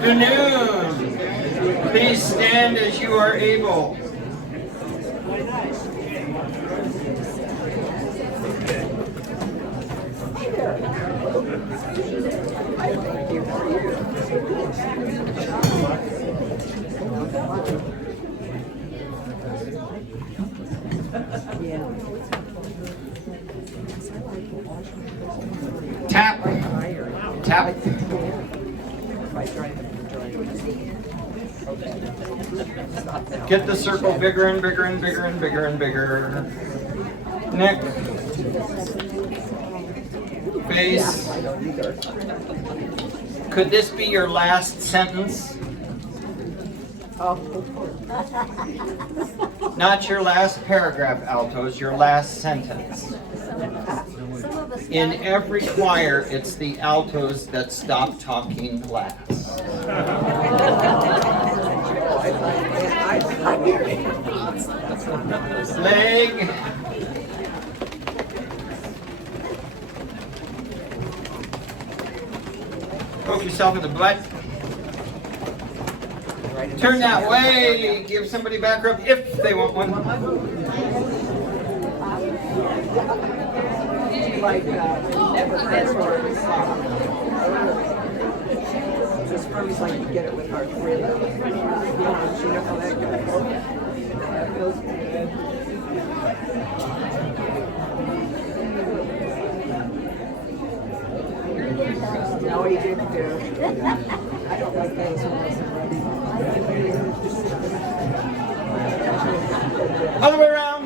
afternoon. Please stand as you are able. Tap. Tap. Get the circle bigger and bigger and bigger and bigger and bigger. Neck. Face. Could this be your last sentence? Not your last paragraph, altos, your last sentence. In every choir, it's the altos that stop talking last. Leg. Poke yourself in the butt. Turn that way. Give somebody back rub if they want one. This firm's like you get it with our rib. You know how that goes. That feels good. No, he didn't do. I don't like those ones. Other way around.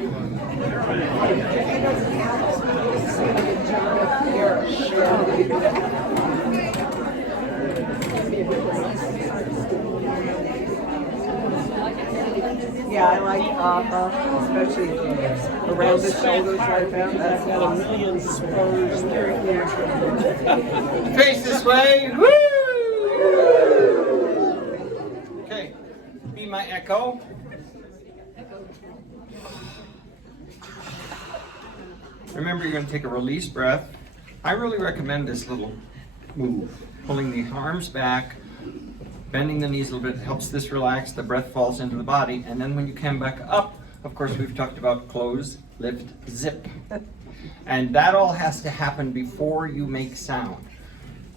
Yeah, I like especially around the shoulders like that. That's got a million spurs there. Face this way. Woo! Okay. Be my echo. Remember, you're going to take a release breath. I really recommend this little move. Pulling the arms back, bending the knees a little bit, helps this relax, the breath falls into the body, and then when you come back up, of course we've talked about close, lift, zip. And that all has to happen before you make sound.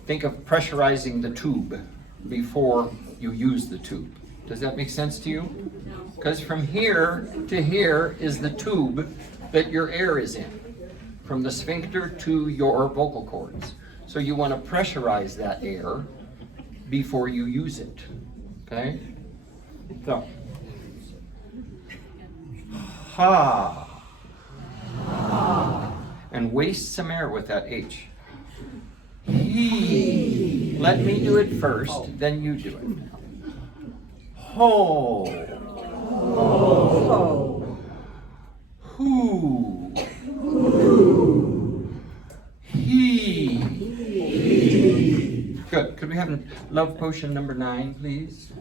Think of pressurizing the tube before you use the tube. Does that make sense to you? Because from here to here is the tube that your air is in, from the sphincter to your vocal cords. So you want to pressurize that air before you use it, okay? So, ha, and waste some air with that H. He. Let me do it first, then you do it. Ho. Ho. Who. He. Good. Could we have love potion number 9, please?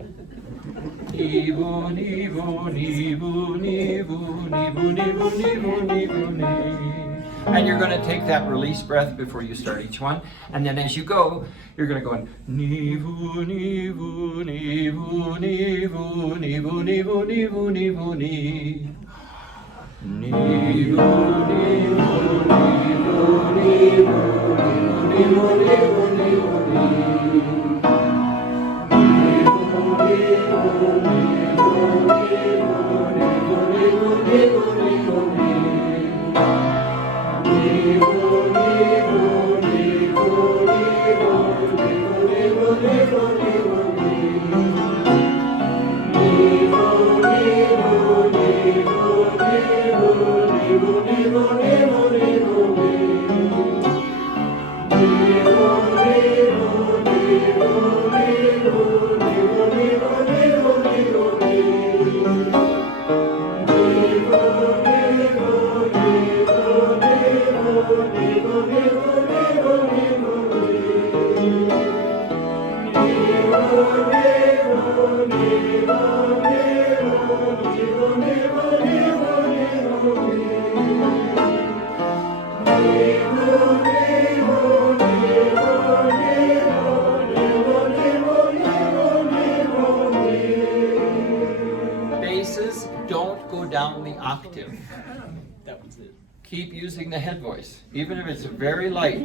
Nivu, nivu, nivu, nivu, nivu, nivu, nivu, nivu, nivu. And you're going to take that release breath before you start each one. And then as you go, you're going to go in nivu, nivu, nivu, nivu, nivu, nivu, nivu, nivu, nivu. Nivu, nivu, nivu, nivu, nivu, nivu, nivu, That was it. Keep using the head voice, even if it's very light.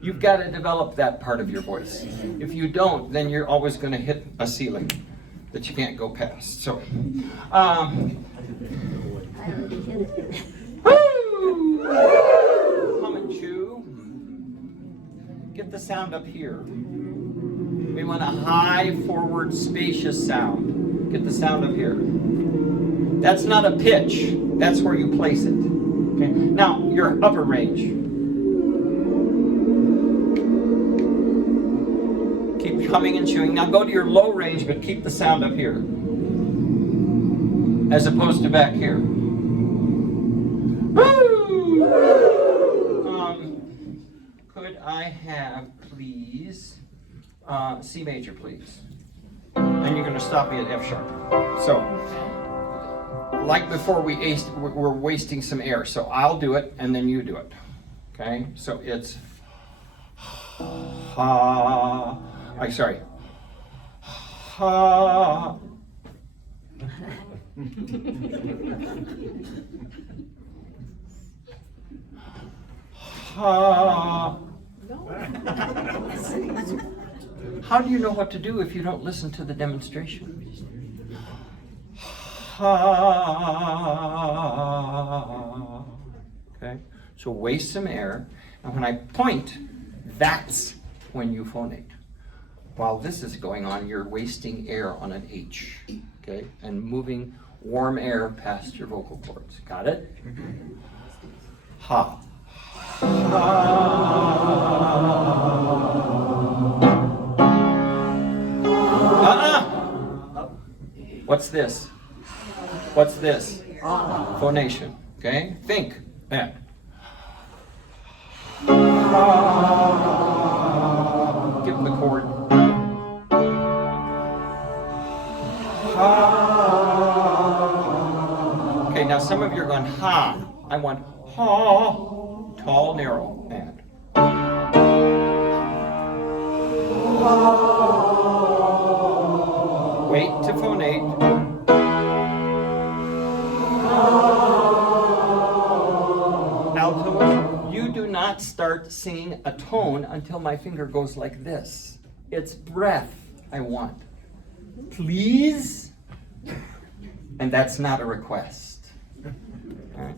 You've got to develop that part of your voice. If you don't, then you're always going to hit a ceiling that you can't go past. So, hum and chew. Get the sound up here. We want a high, forward, spacious sound. Get the sound up here. That's not a pitch. That's where you place it. Okay. Now, your upper range. Keep humming and chewing. Now go to your low range, but keep the sound up here. As opposed to back here. Could I have, please, C major, please? And you're going to stop me at F sharp. So, like before, we're wasting some air. So I'll do it, and then you do it. Okay? So it's ha. Sorry. Ha. Ha. How do you know what to do if you don't listen to the demonstration? Ha. Okay? So waste some air, and when I point, that's when you phonate. While this is going on, you're wasting air on an H, okay? And moving warm air past your vocal cords. Got it? Ha. What's this? What's this? Phonation, okay? Think. That. Give them the chord. Okay, now some of you are going ha. I want ha. Tall, narrow, and. Wait to phonate. Alto, you do not start singing a tone until my finger goes like this. It's breath I want. Please? And that's not a request. Are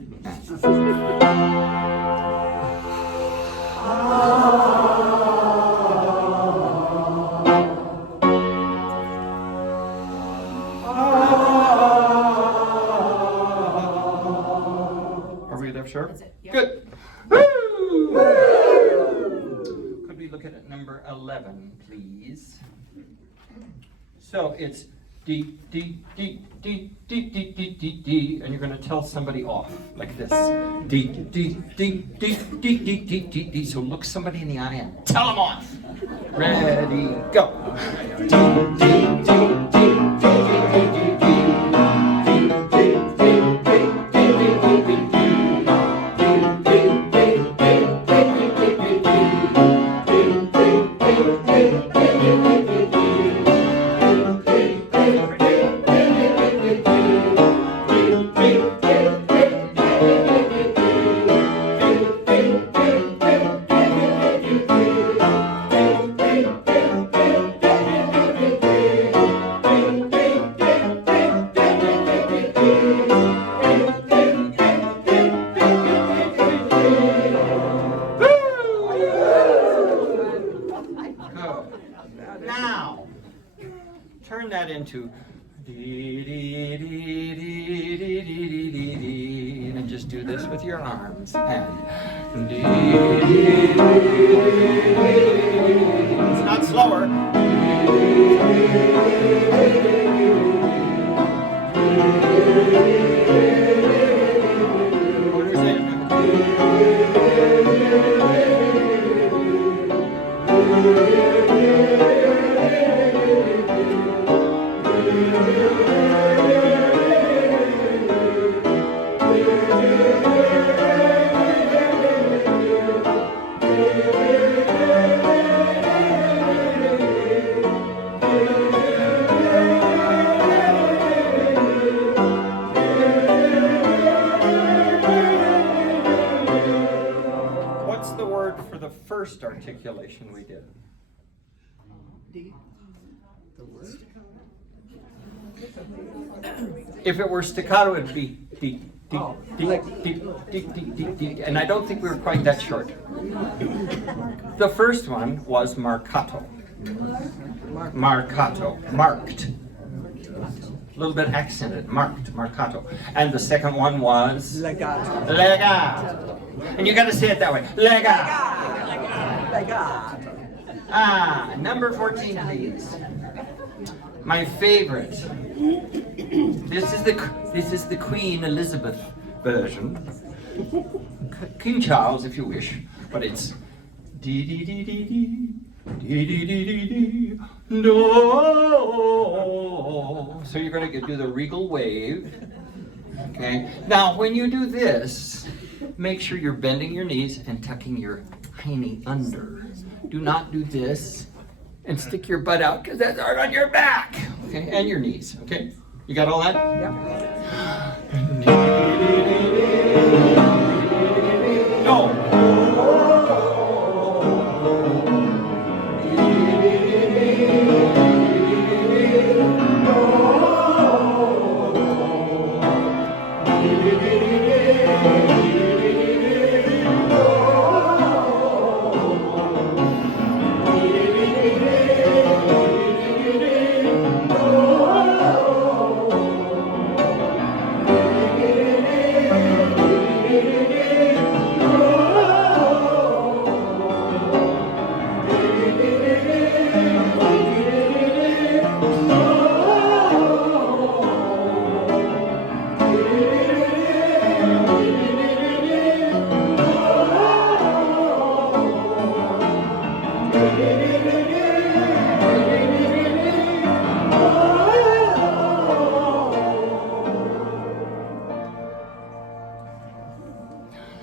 we at F sharp? Yep. Good. Could we look at number 11, please? So it's D, D, D, D, D, D, D, D, D, and you're going to tell somebody off like this. D, D, D, D, D, D, D, D, D. So look somebody in the eye and tell them off. Ready, go. D, D, D, D, D, D, D, D. Now, turn that into dee, dee, dee, dee, dee, dee, dee, dee, and just do this with your arms. And dee, dee, dee, it's not slower. What is it? articulation we did. If it were staccato, it'd be dee, dee, dee, dee, dee, dee, dee, dee, and I don't think we were quite that short. The first one was marcato. Marcato, marked. A little bit accented, marked, marcato. And the second one was? Legato. Legato. And you got to say it that way. Legato. Legato. Ah, number 14, please. My favorite. This is the Queen Elizabeth version. King Charles, if you wish, but it's dee dee dee dee dee dee dee dee dee dee no. So you're going to do the regal wave. Okay. Now, when you do this, make sure you're bending your knees and tucking your hiney under. Do not do this and stick your butt out because that's hard on your back. Okay, and your knees. Okay, you got all that? Yep. No.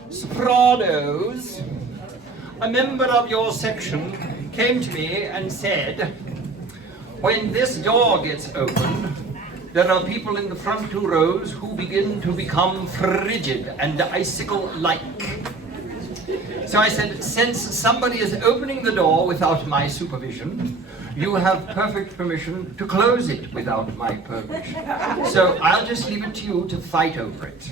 Sopranos, a member of your section came to me and said, when this door gets open, there are people in the front 2 rows who begin to become frigid and icicle-like. So I said, since somebody is opening the door without my supervision, you have perfect permission to close it without my permission. So I'll just leave it to you to fight over it.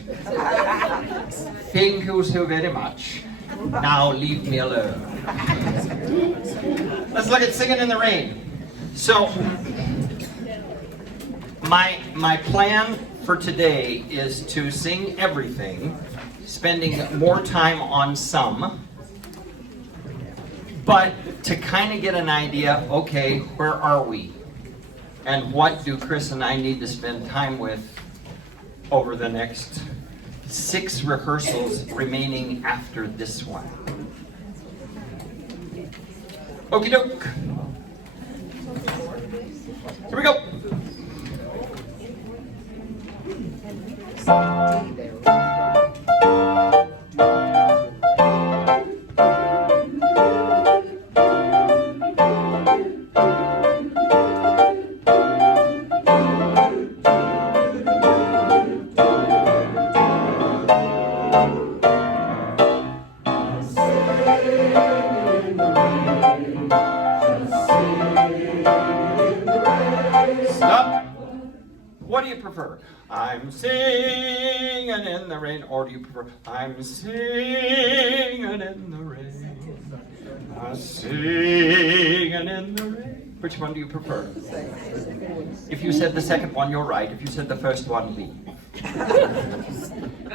Thank you so very much. Now leave me alone. Let's look at Singing in the Rain. So, my plan for today is to sing everything, spending more time on some, but to kind of get an idea, okay, where are we? And what do Chris and I need to spend time with over the next 6 rehearsals remaining after this one? Okie doke. Here we go. Stop. What do you prefer? I'm singing in the rain, or do you prefer I'm singing in the rain? I'm singing in the rain. Which one do you prefer? If you said the second one, you're right. If you said the first one, leave.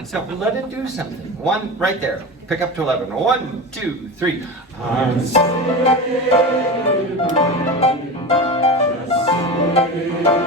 So let it do something. One right there. Pick up to 11. 1, 2, 3. I'm singing in the rain. Just singing in the rain.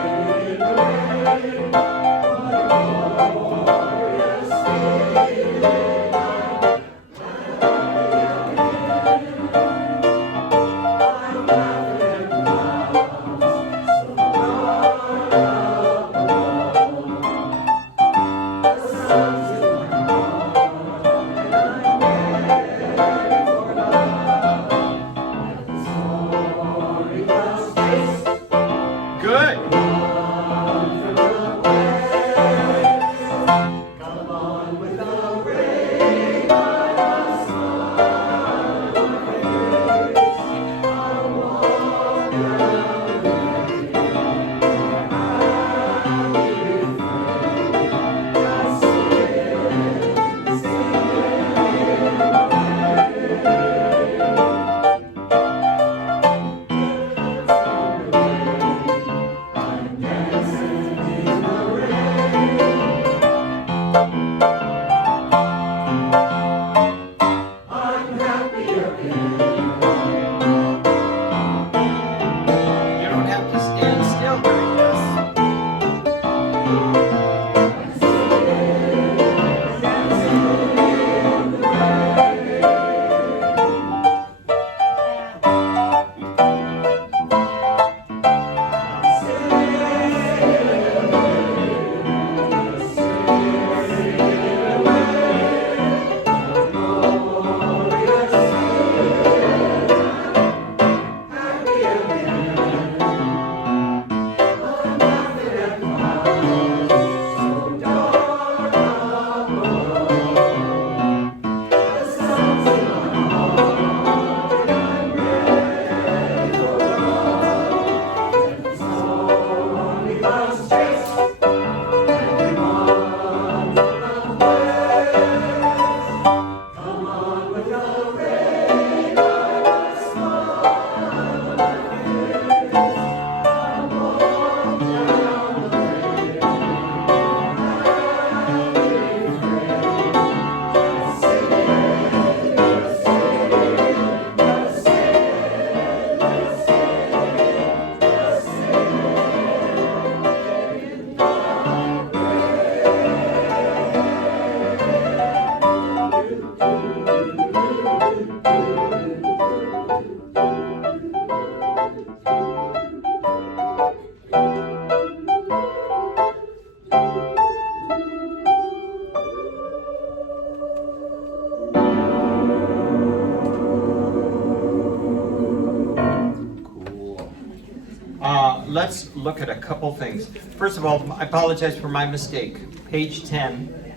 let's look at a couple things. First of all, I apologize for my mistake. Page 10,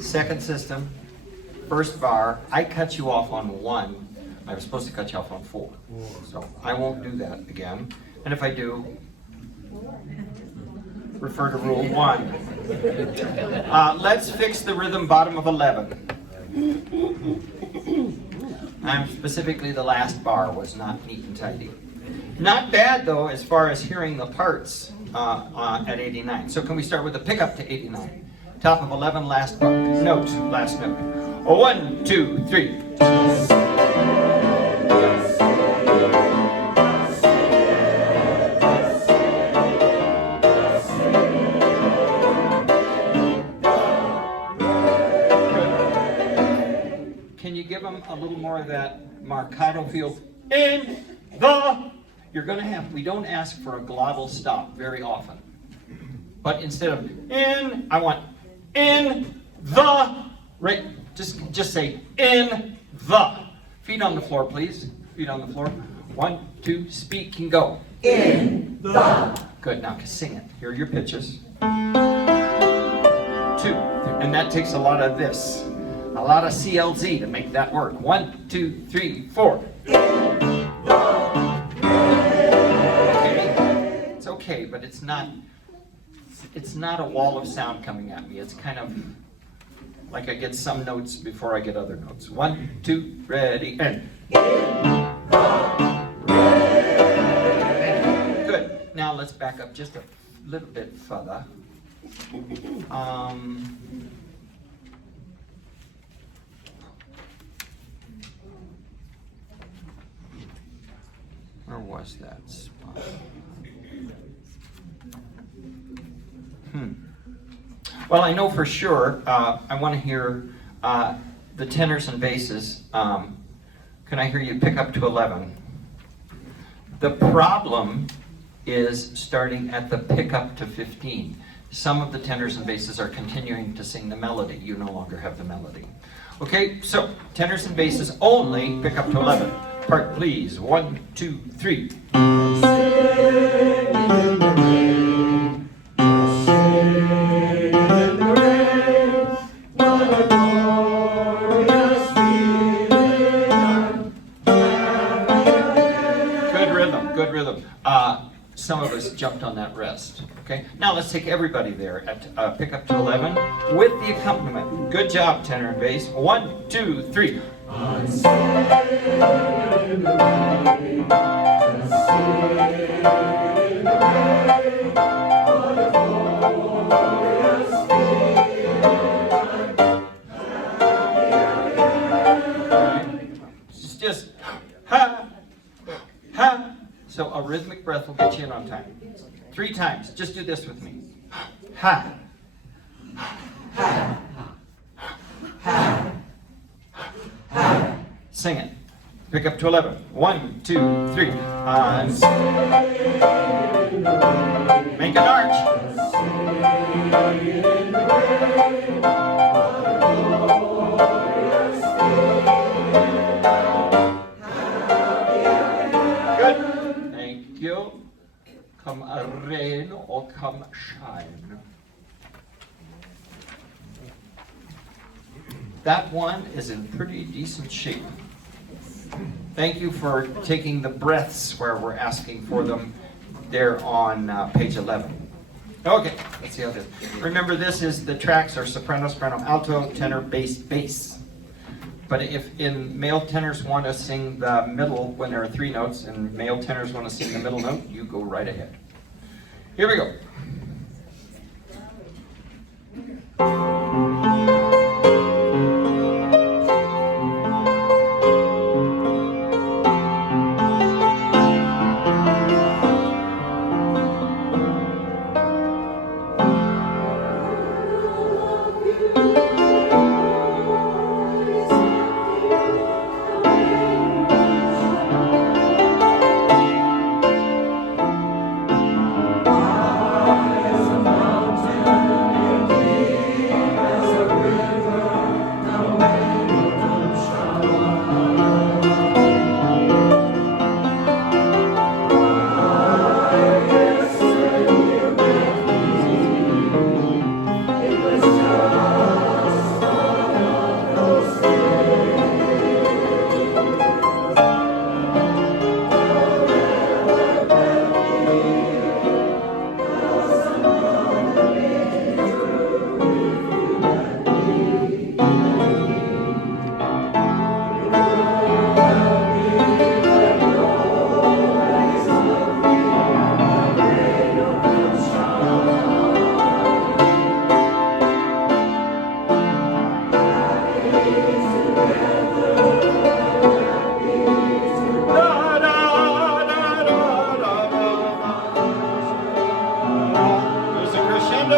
second system, first bar. I cut you off on 1. I was supposed to cut you off on 4. So I won't do that again. And if I do, refer to rule 1. Let's fix the rhythm bottom of 11. Specifically the last bar was not neat and tidy. Not bad though as far as hearing the parts at 89. So can we start with a pickup to 89? Top of 11, last bar. Note, last note. 1, 2, 3. Can you give them a little more of that marcato feel? In the, you're going to have, we don't ask for a glottal stop very often. But instead of in, I want in the, right, just say in the. Feet on the floor, please. Feet on the floor. 1, 2, speak and go. In the. Good, now sing it. Here are your pitches. 2, and that takes a lot of this. A lot of CLZ to make that work. 1, 2, 3, 4. Okay, it's okay, but it's not a wall of sound coming at me. It's kind of like I get some notes before I get other notes. 1, 2, ready, and. Good. Now let's back up just a little bit further. Where was that spot? Well, I know for sure, I want to hear the tenors and basses. Can I hear you pick up to 11? The problem is starting at the pickup to 15. Some of the tenors and basses are continuing to sing the melody. You no longer have the melody. Okay, so tenors and basses only pick up to 11. Part, please. 1, 2, 3. Good rhythm. Some of us jumped on that rest. Okay, now let's take everybody there at pick up to 11 with the accompaniment. Good job, tenor and bass. 1, 2, 3. It's just ha, ha. So a rhythmic breath will get you in on time. 3 times. Just do this with me. Ha. Ha. Ha. Ha. Sing it. Pick up to 11. 1, 2, 3. Make an arch. Good. Thank you. Come rain or come shine. That one is in pretty decent shape. Thank you for taking the breaths where we're asking for them there on page 11. Okay, let's see how this. Remember, this is the tracks are soprano, soprano, alto, tenor, bass, bass. But if in male tenors want to sing the middle when there are 3 notes, and male tenors want to sing the middle note, you go right ahead. Here we go.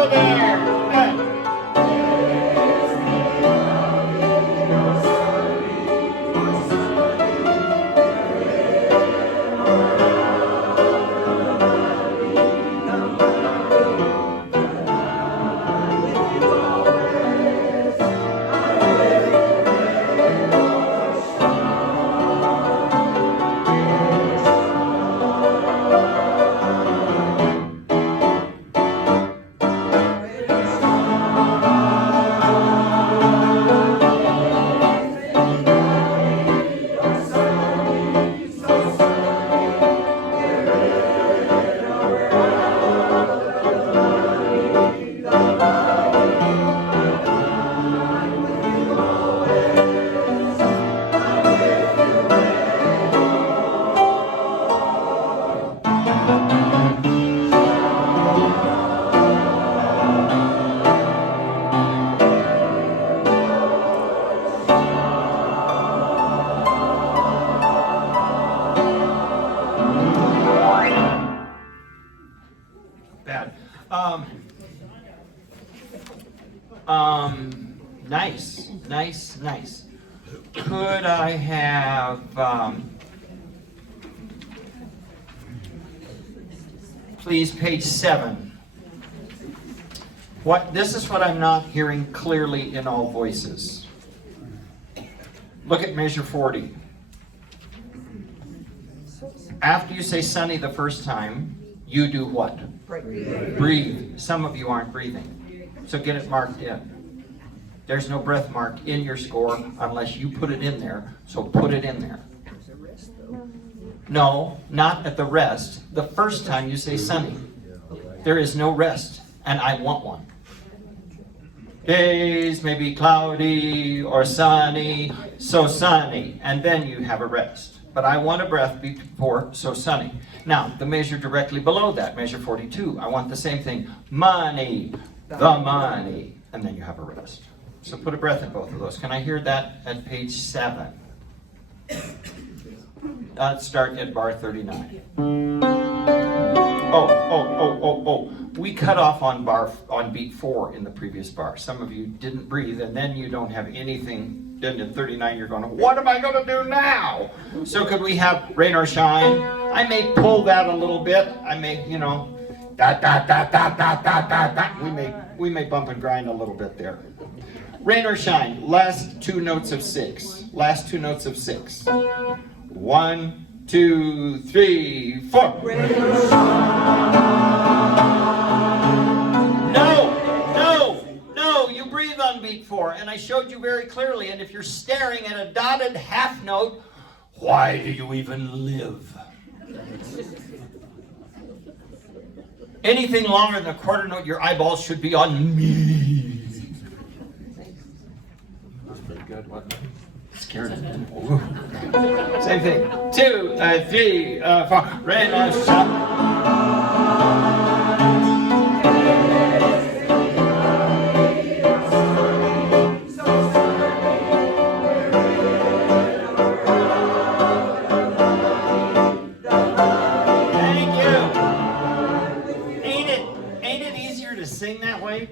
go there. Good. Bad. Nice, nice, nice. Could I have, please, page 7. This is what I'm not hearing clearly in all voices. Look at measure 40. After you say sunny the first time, you do what? Breathe. Some of you aren't breathing. So get it marked in. There's no breath mark in your score unless you put it in there. So put it in there. No, not at the rest. The first time you say sunny. There is no rest, and I want one. Days may be cloudy or sunny, so sunny, and then you have a rest. But I want a breath before so sunny. Now, the measure directly below that, measure 42, I want the same thing. Money, the money, and then you have a rest. So put a breath in both of those. Can I hear that at page 7? Let's start at bar 39. Oh. We cut off on beat 4 in the previous bar. Some of you didn't breathe, and then you don't have anything. Then at 39, you're going, what am I going to do now? So could we have rain or shine? I may pull that a little bit. I may, da da da da da da da da. We may bump and grind a little bit there. Rain or shine. Last 2 notes of 6. Last 2 notes of 6. 1, 2, 3, 4. No, you breathe on beat 4, and I showed you very clearly, and if you're staring at a dotted half note, why do you even live? Anything longer than a quarter note, your eyeballs should be on me. That's pretty good, wasn't it? Scared of him. Same thing. 2, 3, 4. Rain or shine.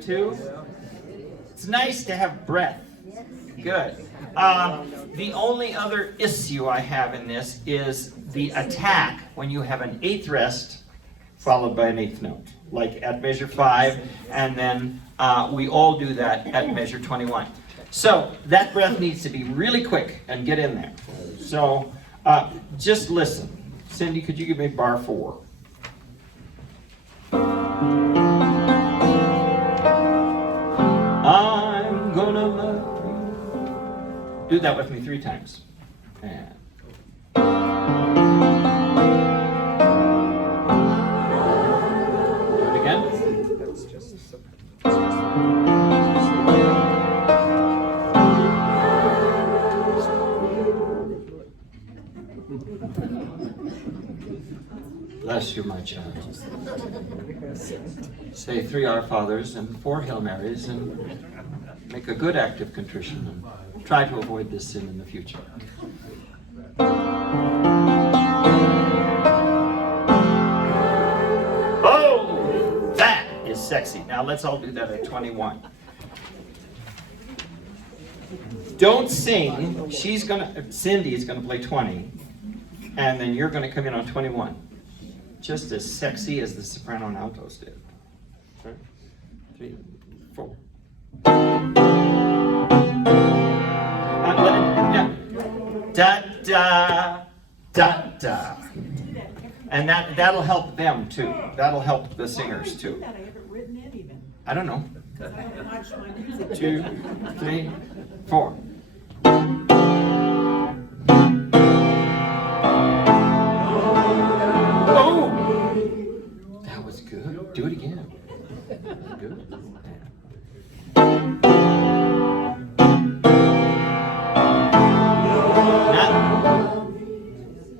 Too. It's nice to have breath. Good. The only other issue I have in this is the attack when you have an 8th rest followed by an 8th note, like at measure 5, and then we all do that at measure 21. So that breath needs to be really quick and get in there. So just listen. Cindy, could you give me bar 4? I'm gonna love you. Do that with me 3 times. And do it again. Bless you, my child. Say 3 Our Fathers and 4 Hail Marys and make a good act of contrition and try to avoid this sin in the future. Oh, that is sexy. Now let's all do that at 21. Don't sing. Cindy is gonna play 20, and then you're gonna come in on 21. Just as sexy as the soprano and altos did. Okay. 3, 4. Da da da da. And that'll help them too. That'll help the singers too. I don't know. 2, 3, 4. Oh! That was good. Do it again. Good.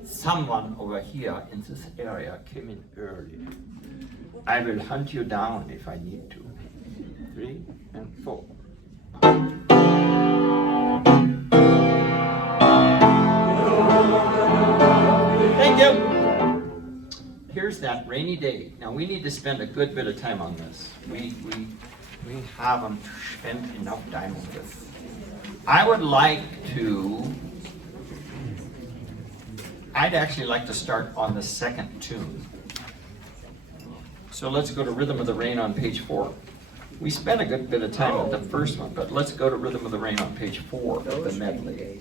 Someone over here in this area came in early. I will hunt you down if I need to. 3 and 4. Thank you. Here's that rainy day. Now we need to spend a good bit of time on this. We haven't spent enough time on this. I'd actually like to start on the second tune. So let's go to Rhythm of the Rain on page 4. We spent a good bit of time with the first one, but let's go to Rhythm of the Rain on page 4 of the medley.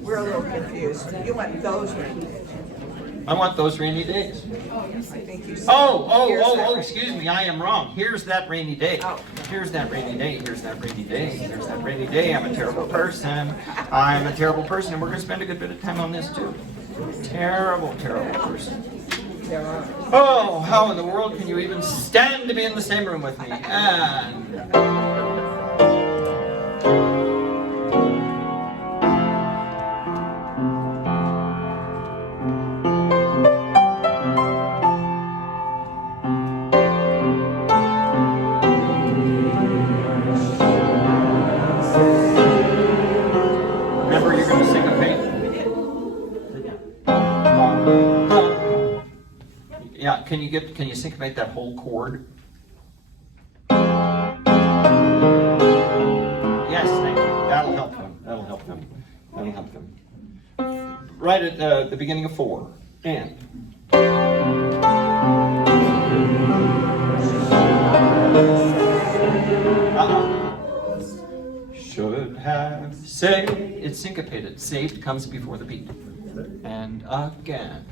We're a little confused. You want those rainy days? I want those rainy days. I think you said. Oh, excuse me, I am wrong. Here's that rainy day. Oh. Here's that rainy day, here's that rainy day, here's that rainy day. I'm a terrible person. I'm a terrible person, and we're gonna spend a good bit of time on this too. Terrible, terrible person. Oh, how in the world can you even stand to be in the same room with me? And remember, you're gonna sing a faith. Yeah, can you syncopate that whole chord? Yes, thank you. That'll help them. That'll help them. That'll help them. Right at the beginning of 4. And. Should have saved. It's syncopated. Saved comes before the beat. And again.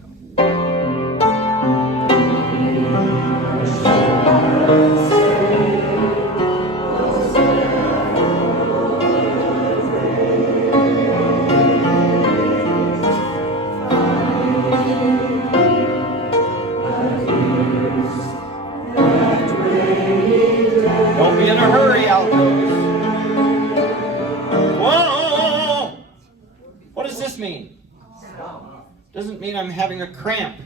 Don't be in a hurry, altos. Whoa! What does this mean? Doesn't mean I'm having a cramp.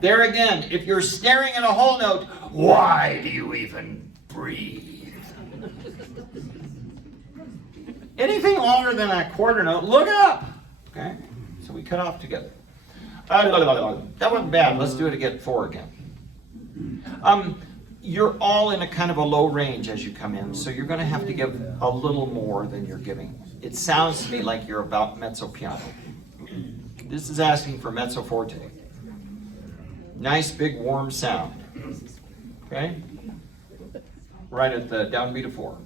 There again, if you're staring at a whole note, why do you even breathe? Anything longer than a quarter note, look up. Okay, so we cut off together. That wasn't bad. Let's do it again. 4 again. You're all in a kind of a low range as you come in, so you're going to have to give a little more than you're giving. It sounds to me like you're about mezzo piano. This is asking for mezzo forte. Nice big warm sound. Okay? Right at the downbeat of 4.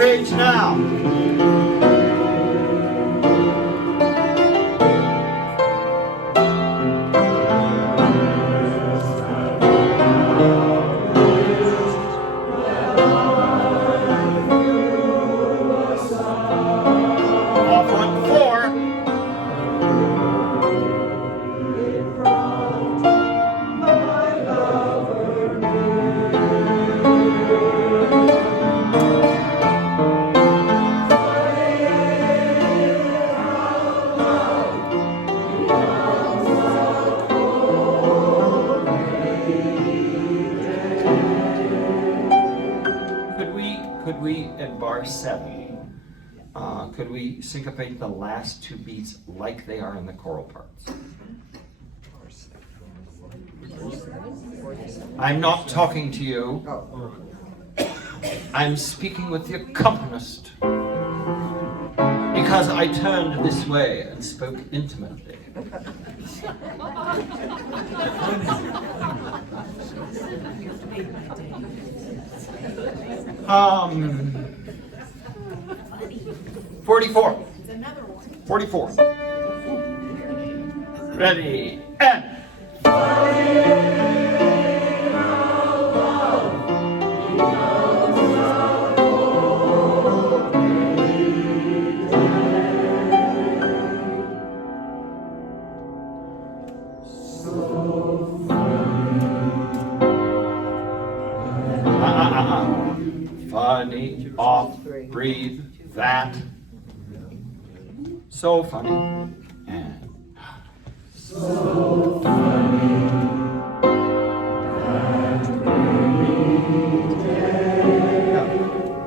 page now. Off on 4. Could we at bar 7, could we syncopate the last 2 beats like they are in the choral parts? I'm not talking to you. I'm speaking with the accompanist. Because I turned this way and spoke intimately. 44. 44. Ready, and. Funny, off, breathe, that. So funny. And so funny.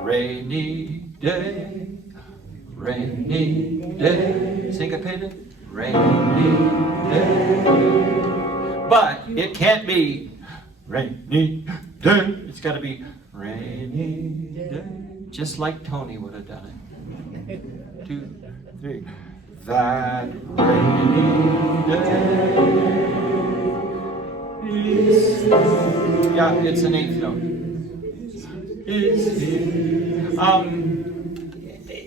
Rainy day, rainy day. Syncopated. Rainy day. But it can't be rainy day. It's got to be rainy day. Just like Tony would have done it. 2, 3. That rainy day is, yeah, it's an 8th note. Is here.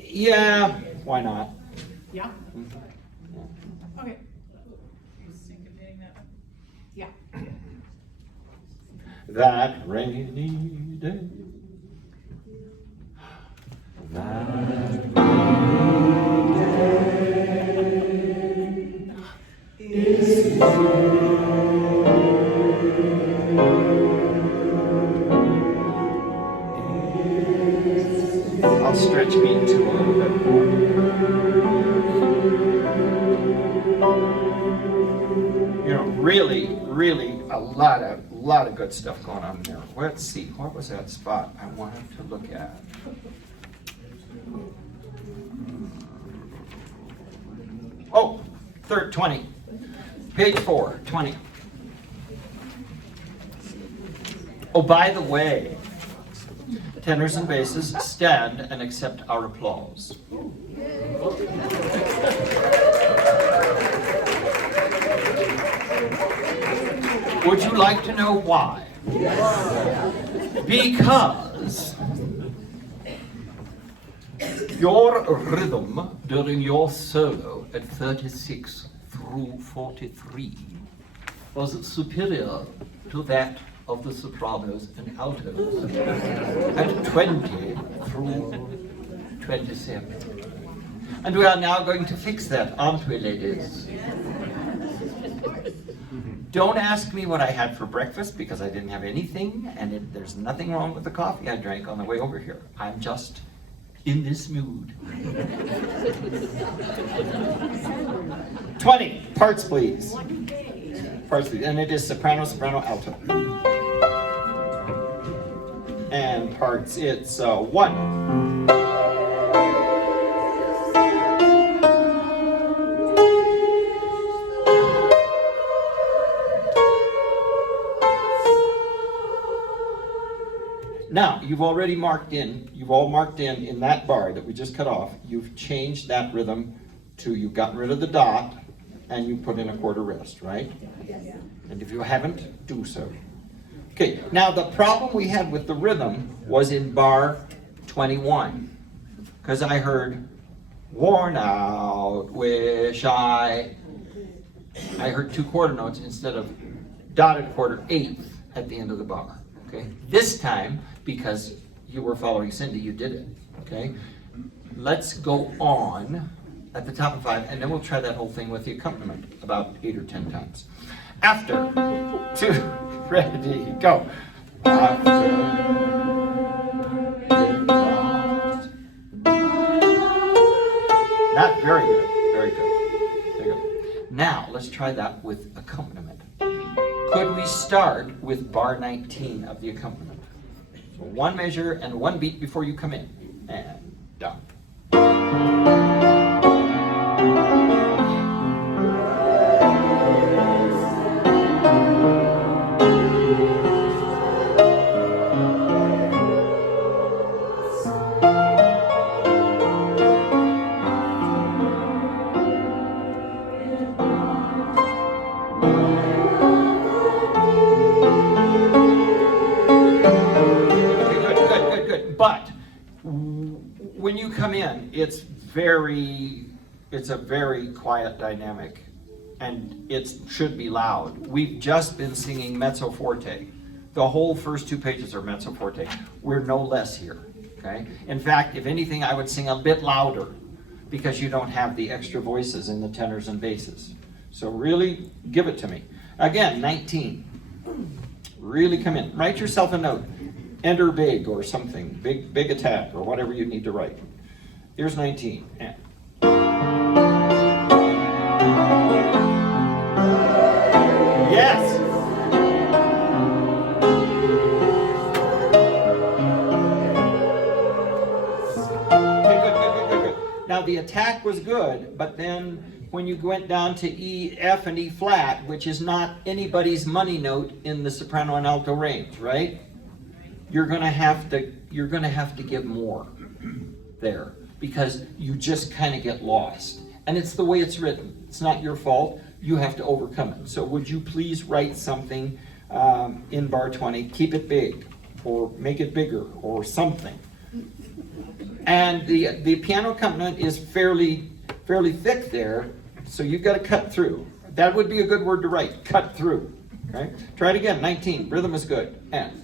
Yeah, why not? Yeah? Okay. You syncopating that? Yeah. That rainy day. That rainy day is here. I'll stretch beat 2 a little bit more. You know, really a lot of good stuff going on there. Let's see, what was that spot I wanted to look at? Oh, 20. Page 4, 20. Oh, by the way, tenors and basses, stand and accept our applause. Would you like to know why? Because your rhythm during your solo at 36 through 43 was superior to that of the sopranos and altos at 20 through 27. And we are now going to fix that, aren't we, ladies? Don't ask me what I had for breakfast because I didn't have anything, and there's nothing wrong with the coffee I drank on the way over here. I'm just in this mood. 20 parts, please. Parts, please. And it is soprano, soprano, alto. And parts, it's 1. Now, you've all marked in that bar that we just cut off, you've changed that rhythm to, you've gotten rid of the dot, and you put in a quarter rest, right? And if you haven't, do so. Okay, now the problem we had with the rhythm was in bar 21. because I heard worn out, wish I heard 2 quarter notes instead of dotted quarter eighth at the end of the bar. Okay, this time, because you were following Cindy, you did it. Okay, let's go on at the top of 5, and then we'll try that whole thing with the accompaniment about 8 or 10 times. After, 2, ready, go. After it crossed. Not very good, very good. There you go. Now, let's try that with accompaniment. Could we start with bar 19 of the accompaniment? So 1 measure and 1 beat before you come in. And done. But when you come in, it's a very quiet dynamic, and it should be loud. We've just been singing mezzo forte. The whole first 2 pages are mezzo forte. We're no less here, okay? In fact, if anything, I would sing a bit louder because you don't have the extra voices in the tenors and basses. So really give it to me. Again, 19. Really come in. Write yourself a note. Enter big or something, big attack or whatever you need to write. Here's 19. And yes. Okay, good. Now the attack was good, but then when you went down to E, F, and E flat, which is not anybody's money note in the soprano and alto range, right? You're gonna have to give more there because you just kind of get lost. And it's the way it's written. It's not your fault. You have to overcome it. So would you please write something in bar 20, keep it big, or make it bigger, or something. And the piano accompaniment is fairly thick there, so you've got to cut through. That would be a good word to write, cut through. Okay? Try it again, 19, rhythm is good, and.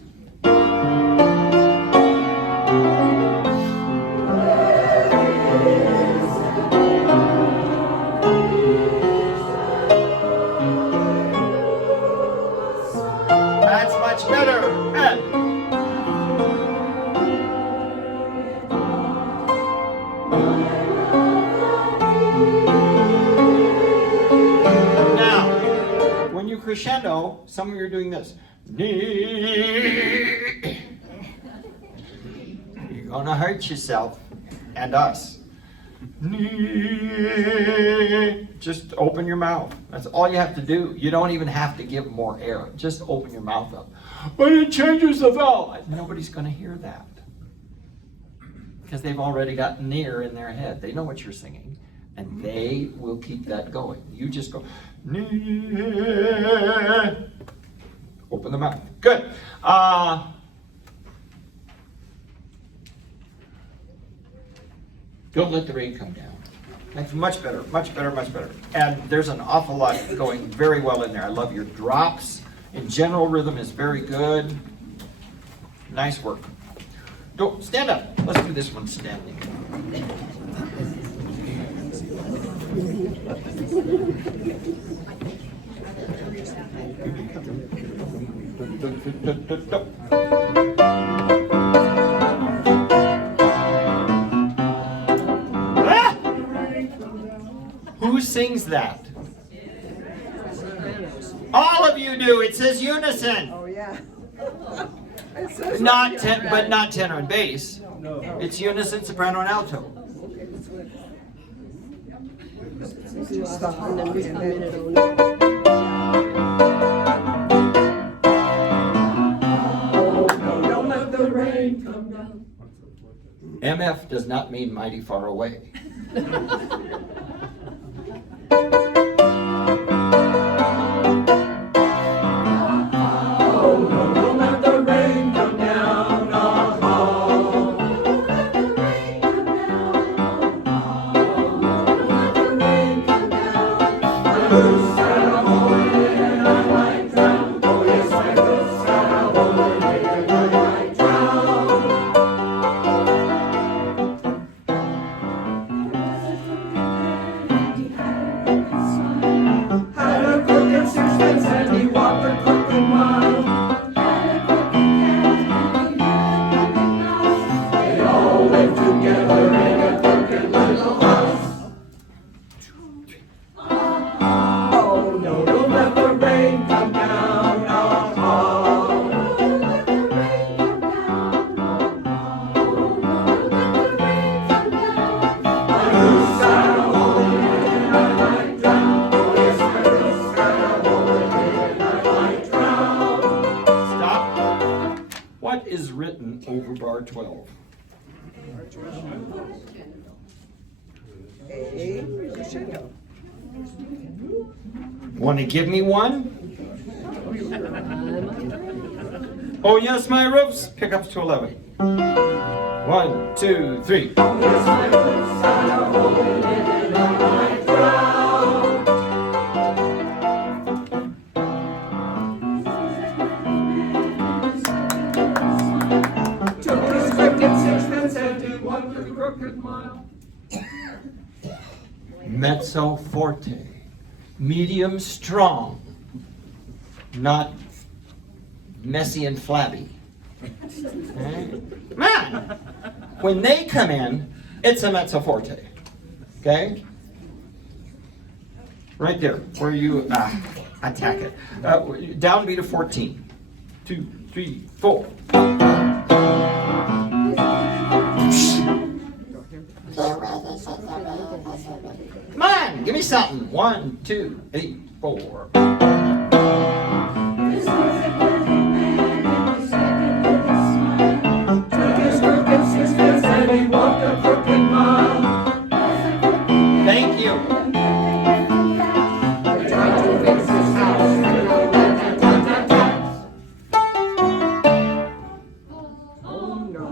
That's much better. And. Now, when you crescendo, some of you are doing this. You're gonna hurt yourself and us. Just open your mouth. That's all you have to do. You don't even have to give more air. Just open your mouth up. But it changes the vowel. Nobody's gonna hear that because they've already got near in their head. They know what you're singing, and they will keep that going. You just go. Open the mouth. Good. Don't let the rain come down. That's much better, much better, much better. And there's an awful lot going very well in there. I love your drops. In general, rhythm is very good. Nice work. Don't stand up. Let's do this one standing. Who sings that? All of you do. It says unison. Oh yeah. Not but not tenor and bass. It's unison, soprano, and alto. Don't let the rain come down. MF does not mean mighty far away. Had a crooked sixpence and he walked a crooked mile. They all lived together in a crooked little house. Oh no, don't let the rain come down. My goose got a hole in it and I might drown. Oh yes, my goose got a hole in it and I might drown. Stop. What is written over bar 12? A crescendo. Want to give me one? Oh yes, my roofs. Pickups to 11. 1, 2, 3. Yes, my goose got a hole in it and I might drown. Took his crooked sixpence and he walked a crooked mile. Mezzo forte. Medium strong. Not messy and flabby. Okay? Man, when they come in, it's a mezzo forte. Okay? Right there, where you attack it. Downbeat of 14. 2, 3, 4. Come on, give me something. 1, 2, 3, 4. Took his crooked sixpence and he walked a crooked mile. Thank you. Tried to fix his house. Oh no.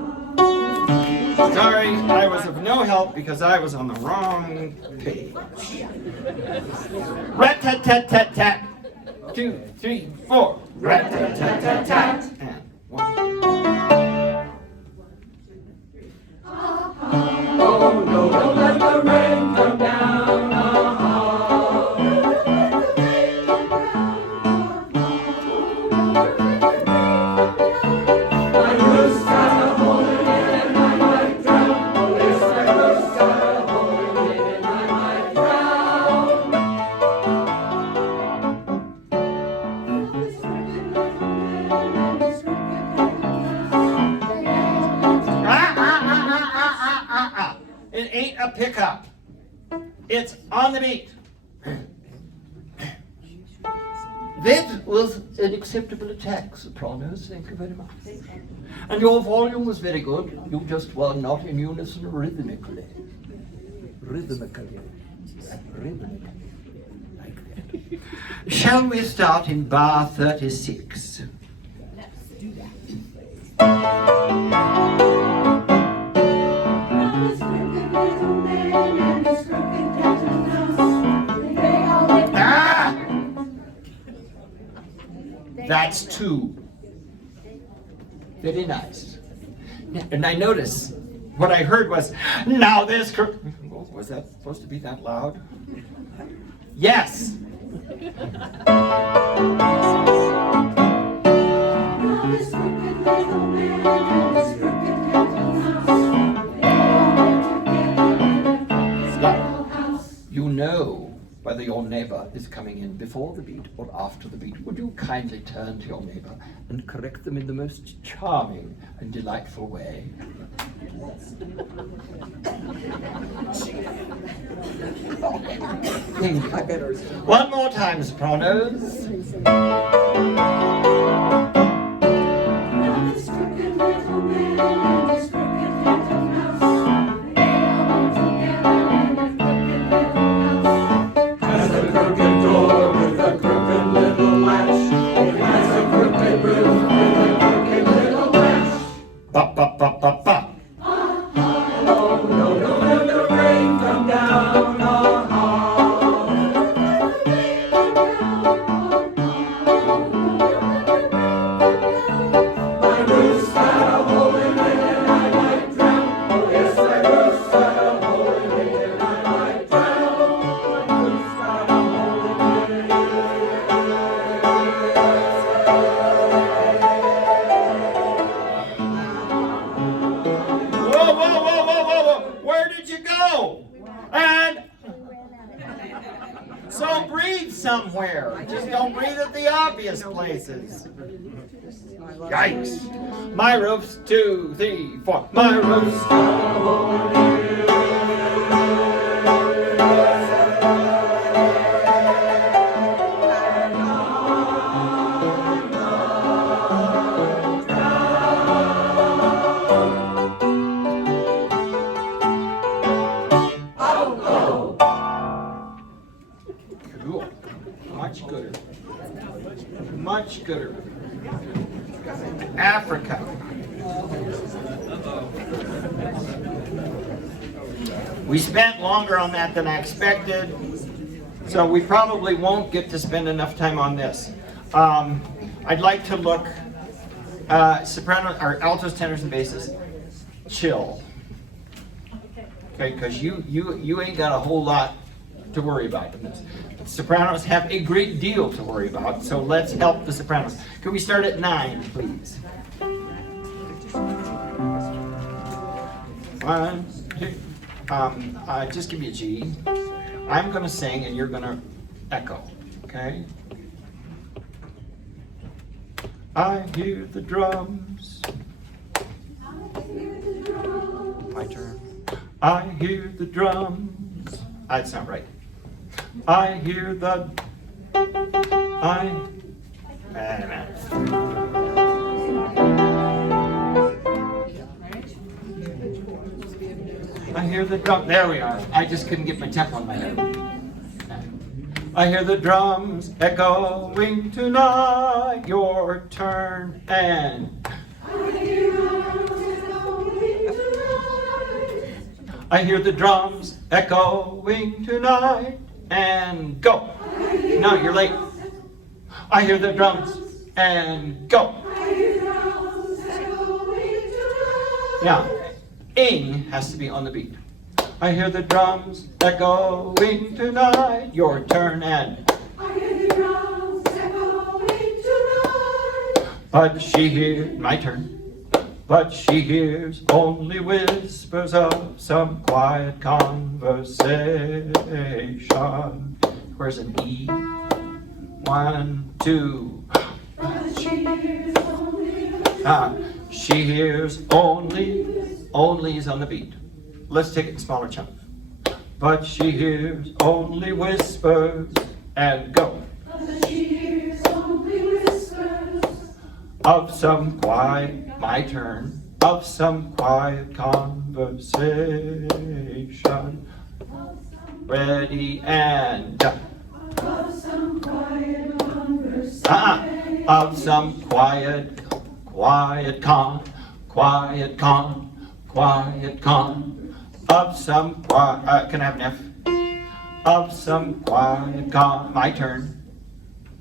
Sorry, I was of no help because I was on the wrong page. Rat-tat-tat-tat-tat. 2, 3, 4. Rat-tat-tat-tat-tat. And 1, 2. Oh no, don't let the rain come down. My goose got a hole in it and I might drown. Oh yes, my goose got a hole in it and I might drown. It ain't a pickup. It's on the beat. That was an acceptable attack, sopranos. Thank you very much. And your volume was very good. You just were not in unison rhythmically. Rhythmically. Like that. Shall we start in bar 36? Ah! That's 2. Very nice. And I notice what I heard was, now this. Was that supposed to be that loud? Yes. You know whether your neighbor is coming in before the beat or after the beat. Would you kindly turn to your neighbor and correct them in the most charming and delightful way? Thank you. One more time, sopranos. Has a crooked door with a crooked little latch. It has a crooked roof with a crooked little latch. Ba ba ba ba ba. Oh no, don't let the rain come down. So breathe somewhere. Just don't breathe at the obvious places. Yikes. My roof's 2, 3, 4. My roof's cool. Much gooder. Much gooder. Africa. We spent longer on that than I expected, so we probably won't get to spend enough time on this. I'd like to look soprano or altos, tenors, and basses. Chill. Okay, because you ain't got a whole lot to worry about in this. Sopranos have a great deal to worry about, so let's help the sopranos. Can we start at 9, please? 1, 2. Just give me a G. I'm going to sing and you're going to echo, okay? I hear the drums. My turn. I hear the drums. That's not right. I hear the. I hear the drum. There we are. I just couldn't get my tempo in my head. I hear the drums echoing tonight. Your turn and. I hear the drums echoing tonight and go. No, you're late. I hear the drums and go. Now, ing has to be on the beat. I hear the drums echoing tonight. Your turn and. I hear the drums echoing tonight. But she hears, my turn. But she hears only whispers of some quiet conversation. Where's an E? 1, 2. But she hears only. She hears only. Only is on the beat. Let's take it in smaller chunks. But she hears only whispers and go. But she hears only whispers of some quiet. My turn. Of some quiet conversation. Ready and done. Of some quiet conversation. Of some quiet con. Of some quiet. Can I have an F? Of some quiet con. My turn.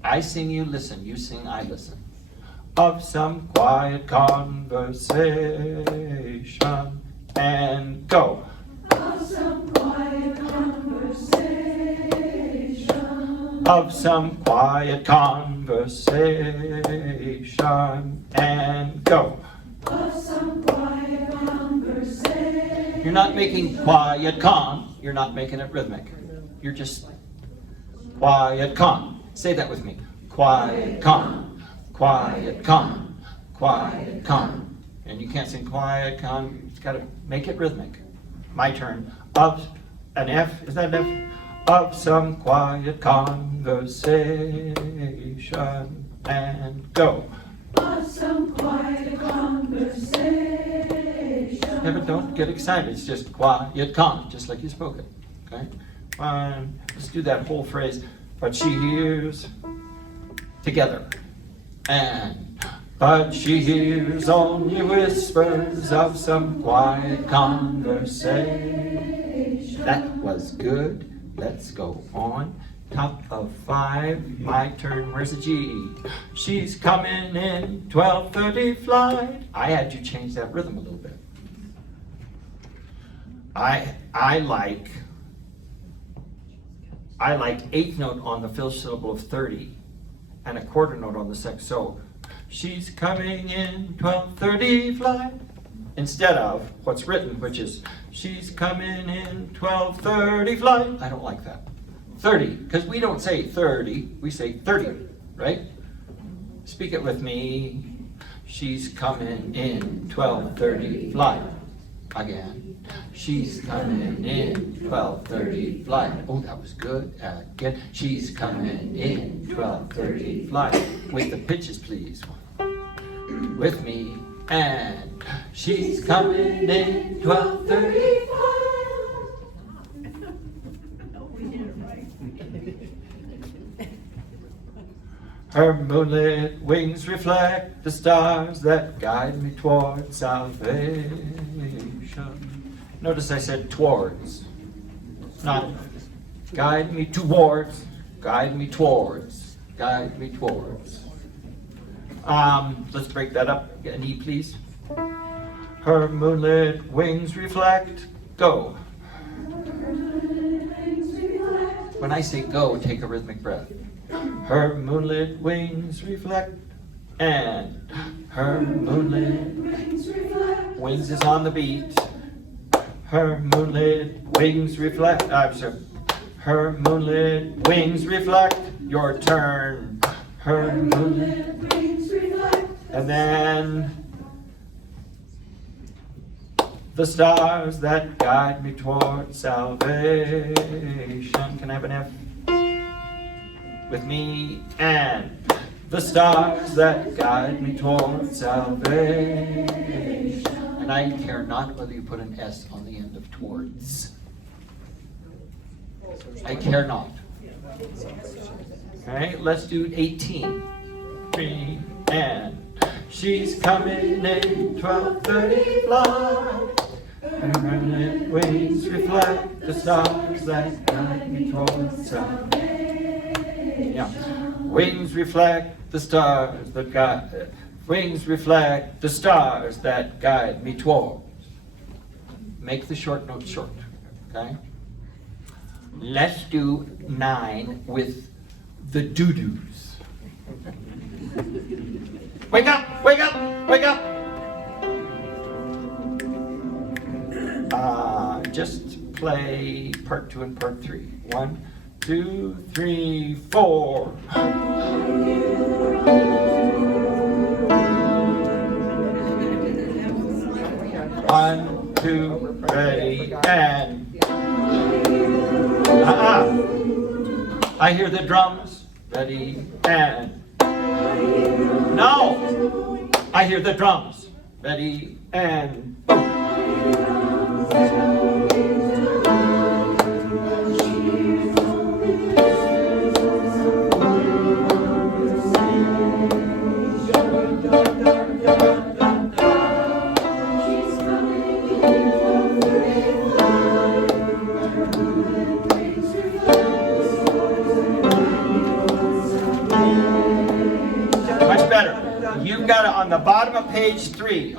I sing, you listen. You sing, I listen. Of some quiet conversation and go. Of some quiet conversation. Of some quiet conversation and go. Of some quiet conversation. You're not making quiet con. You're not making it rhythmic. You're just quiet con. Say that with me. Quiet con. Quiet con, quiet con. And you can't sing quiet con, you've got to make it rhythmic. My turn. Of an F, is that an F? Of some quiet conversation and go. Of some quiet conversation. Yeah, but don't get excited, it's just quiet con, just like you spoke it. Okay? Let's do that whole phrase. But she hears together. And but she hears only whispers of some quiet conversation. That was good. Let's go on. Top of 5. My turn. Where's the G? She's coming in 12:30 flight. I had you change that rhythm a little bit. I like 8th note on the fifth syllable of 30. And a quarter note on the second. So she's coming in 12:30 flight instead of what's written, which is she's coming in 12:30 flight. I don't like that. 30, because we don't say 30, we say 30, right? Speak it with me. She's coming in 12:30 flight. Again. She's coming in 12:30 flight. Oh, that was good. Again. She's coming in 12:30 flight. With the pitches, please. With me. And she's coming in 12:30 flight. Her moonlit wings reflect the stars that guide me toward salvation. Notice I said towards, not guide me towards, guide me towards, guide me towards. Let's break that up. Get an E, please. Her moonlit wings reflect, go. When I say go, take a rhythmic breath. Her moonlit wings reflect, and her moonlit wings is on the beat. Her moonlit wings reflect, I'm sorry. Her moonlit wings reflect your turn. Her moonlit wings reflect. And then the stars that guide me toward salvation. Can I have an F? With me, and the stars that guide me toward salvation. And I care not whether you put an S on the end of towards. I care not. Okay, let's do 18. 3 and she's coming in 12:30 flight. Her wings reflect the stars that guide me toward salvation. Yeah. Wings reflect the stars that guide. Wings reflect the stars that guide me toward. Make the short note short. Okay. Let's do 9 with the doo-doos. Wake up! Wake up! Wake up! Just play part 2 and part 3. 1, 2, 3, 4. 1, 2, ready, and I hear the drums, ready, and no! I hear the drums, ready, and boom! You've got to, on the bottom of page 3,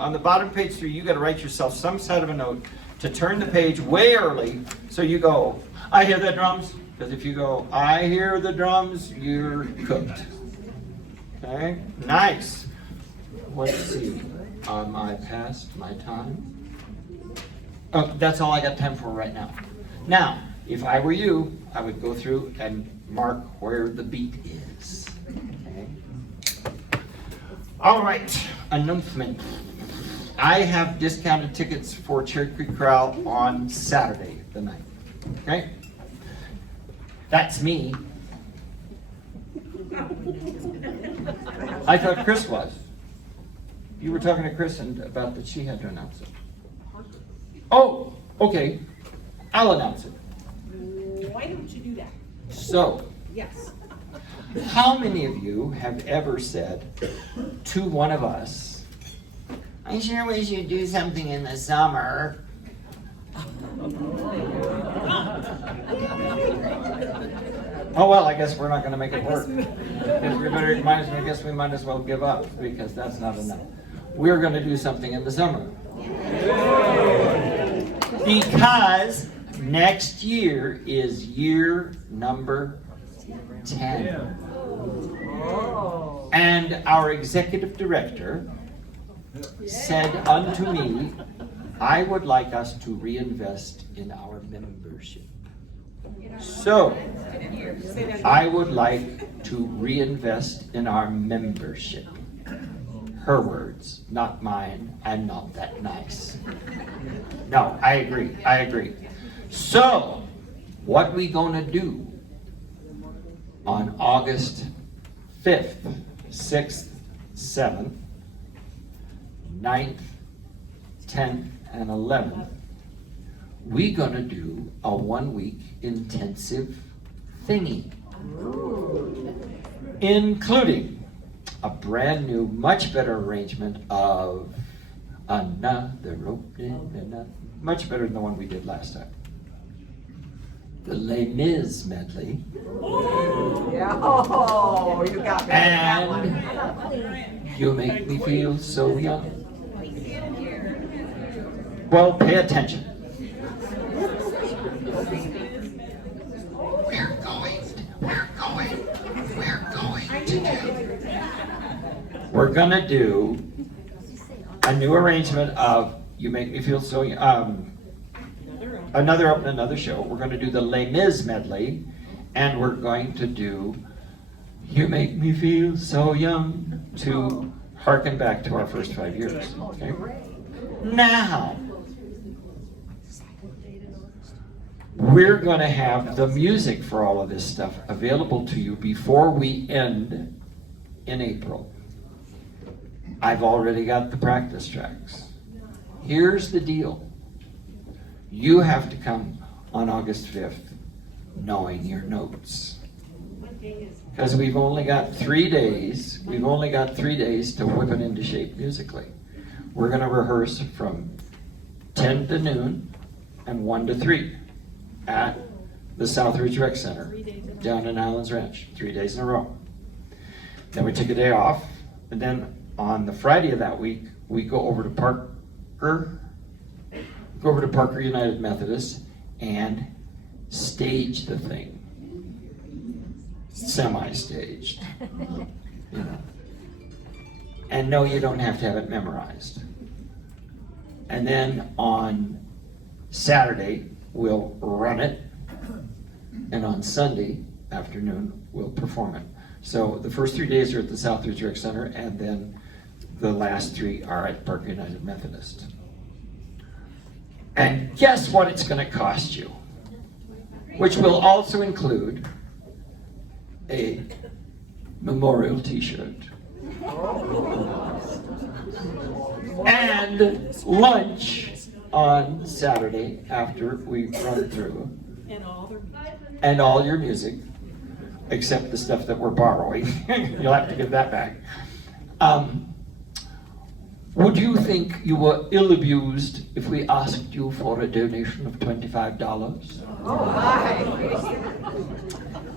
you've got to write yourself some sort of a note to turn the page way early, so you go, I hear the drums, because if you go, I hear the drums, you're cooked. Okay, nice. Let's see, am I past my time? Oh, that's all I got time for right now. Now, if I were you, I would go through and mark where the beat is. Okay. All right, announcement. I have discounted tickets for Cherry Creek Chorale on Saturday the 9th. Okay? That's me. I thought Chris was. You were talking to Chris about that she had to announce it. Oh, okay. I'll announce it. Why don't you do that? So, Yes. how many of you have ever said to one of us, I sure wish you'd do something in the summer? Oh well, I guess we're not going to make it work. I guess we might as well give up, because that's not enough. We're going to do something in the summer. Because next year is year number 10. And our executive director said unto me, I would like us to reinvest in our membership. So, I would like to reinvest in our membership. Her words, not mine. I'm not that nice. No, I agree. So, what we gonna do on August 5th, 6th, 7th, 9th, 10th, and 11th, we gonna do a 1-week intensive thingy, including a brand new, much better arrangement of Another Opening, Another, much better than the one we did last time. The Les Mis medley. Yeah, oh, you got me. That one. And You Make Me Feel So Young. Well, pay attention. We're gonna do a new arrangement of You Make Me Feel So Young. Another show. We're going to do the Les Mis medley, and we're going to do You Make Me Feel So Young to harken back to our first 5 years. Okay? Now, we're going to have the music for all of this stuff available to you before we end in April. I've already got the practice tracks. Here's the deal. You have to come on August 5th knowing your notes. Because we've only got 3 days. We've only got 3 days to whip it into shape musically. We're going to rehearse from 10 to noon and 1 to 3 at the Southridge Rec Center down in Islands Ranch, 3 days in a row. Then we take a day off, and then on the Friday of that week, we go over to Parker United Methodist and stage the thing. Semi-staged. You know. And no, you don't have to have it memorized. And then on Saturday, we'll run it. And on Sunday afternoon, we'll perform it. So the first 3 days are at the Southridge Rec Center, and then the last 3 are at Parker United Methodist. And guess what it's going to cost you? Which will also include a memorial t-shirt. And lunch on Saturday after we run through. And all your music, except the stuff that we're borrowing. You'll have to give that back. Would you think you were ill-abused if we asked you for a donation of $25? Oh, my.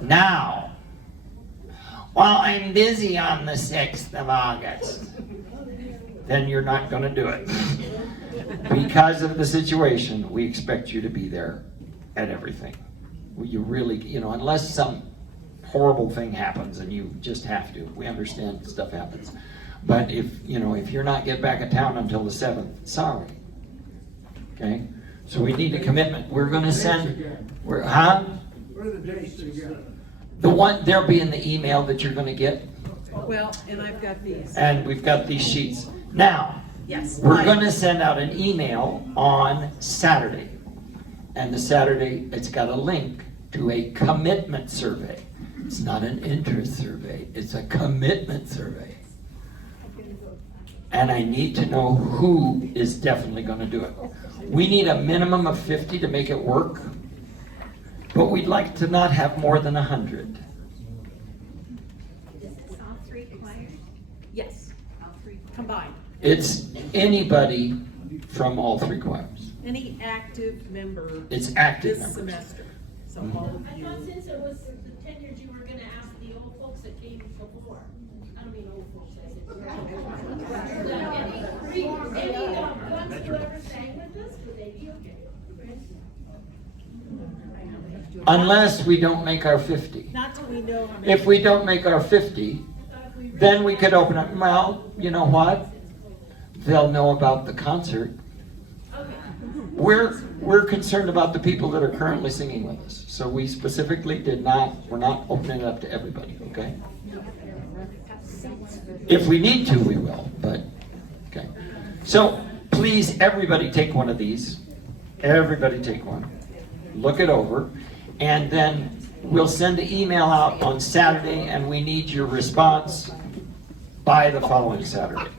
Now, while I'm busy on the 6th of August, then you're not going to do it. Because of the situation, we expect you to be there at everything. You really, unless some horrible thing happens and you just have to. We understand stuff happens. But if you're not get back in town until the 7th, sorry. Okay? So we need a commitment. We're going to send, What are the dates again? they'll be in the email that you're going to get. Well, and I've got these. And we've got these sheets. Now, Yes. we're going to send out an email on Saturday. And the Saturday, it's got a link to a commitment survey. It's not an interest survey, it's a commitment survey. And I need to know who is definitely going to do it. We need a minimum of 50 to make it work, but we'd like to not have more than 100. All 3 choirs? Yes, All 3 choirs. combined. It's anybody from all 3 choirs. Any active member It's active this members. semester. So all of I you. thought since it was the tenured, you were gonna ask the old folks that came before. I don't mean old folks, I said. Any ones who ever sang with us, would they be okay? Unless we don't make our 50. Not till we know how many. If we don't make our 50, then we could open up. Well, you know what? They'll know about the concert. Okay. we're concerned about the people that are currently singing with us. So we specifically we're not opening it up to everybody, okay? If we need to, we will, but, okay. So please, everybody take one of these. Everybody take one. Look it over. And then we'll send the email out on Saturday, and we need your response by the following Saturday,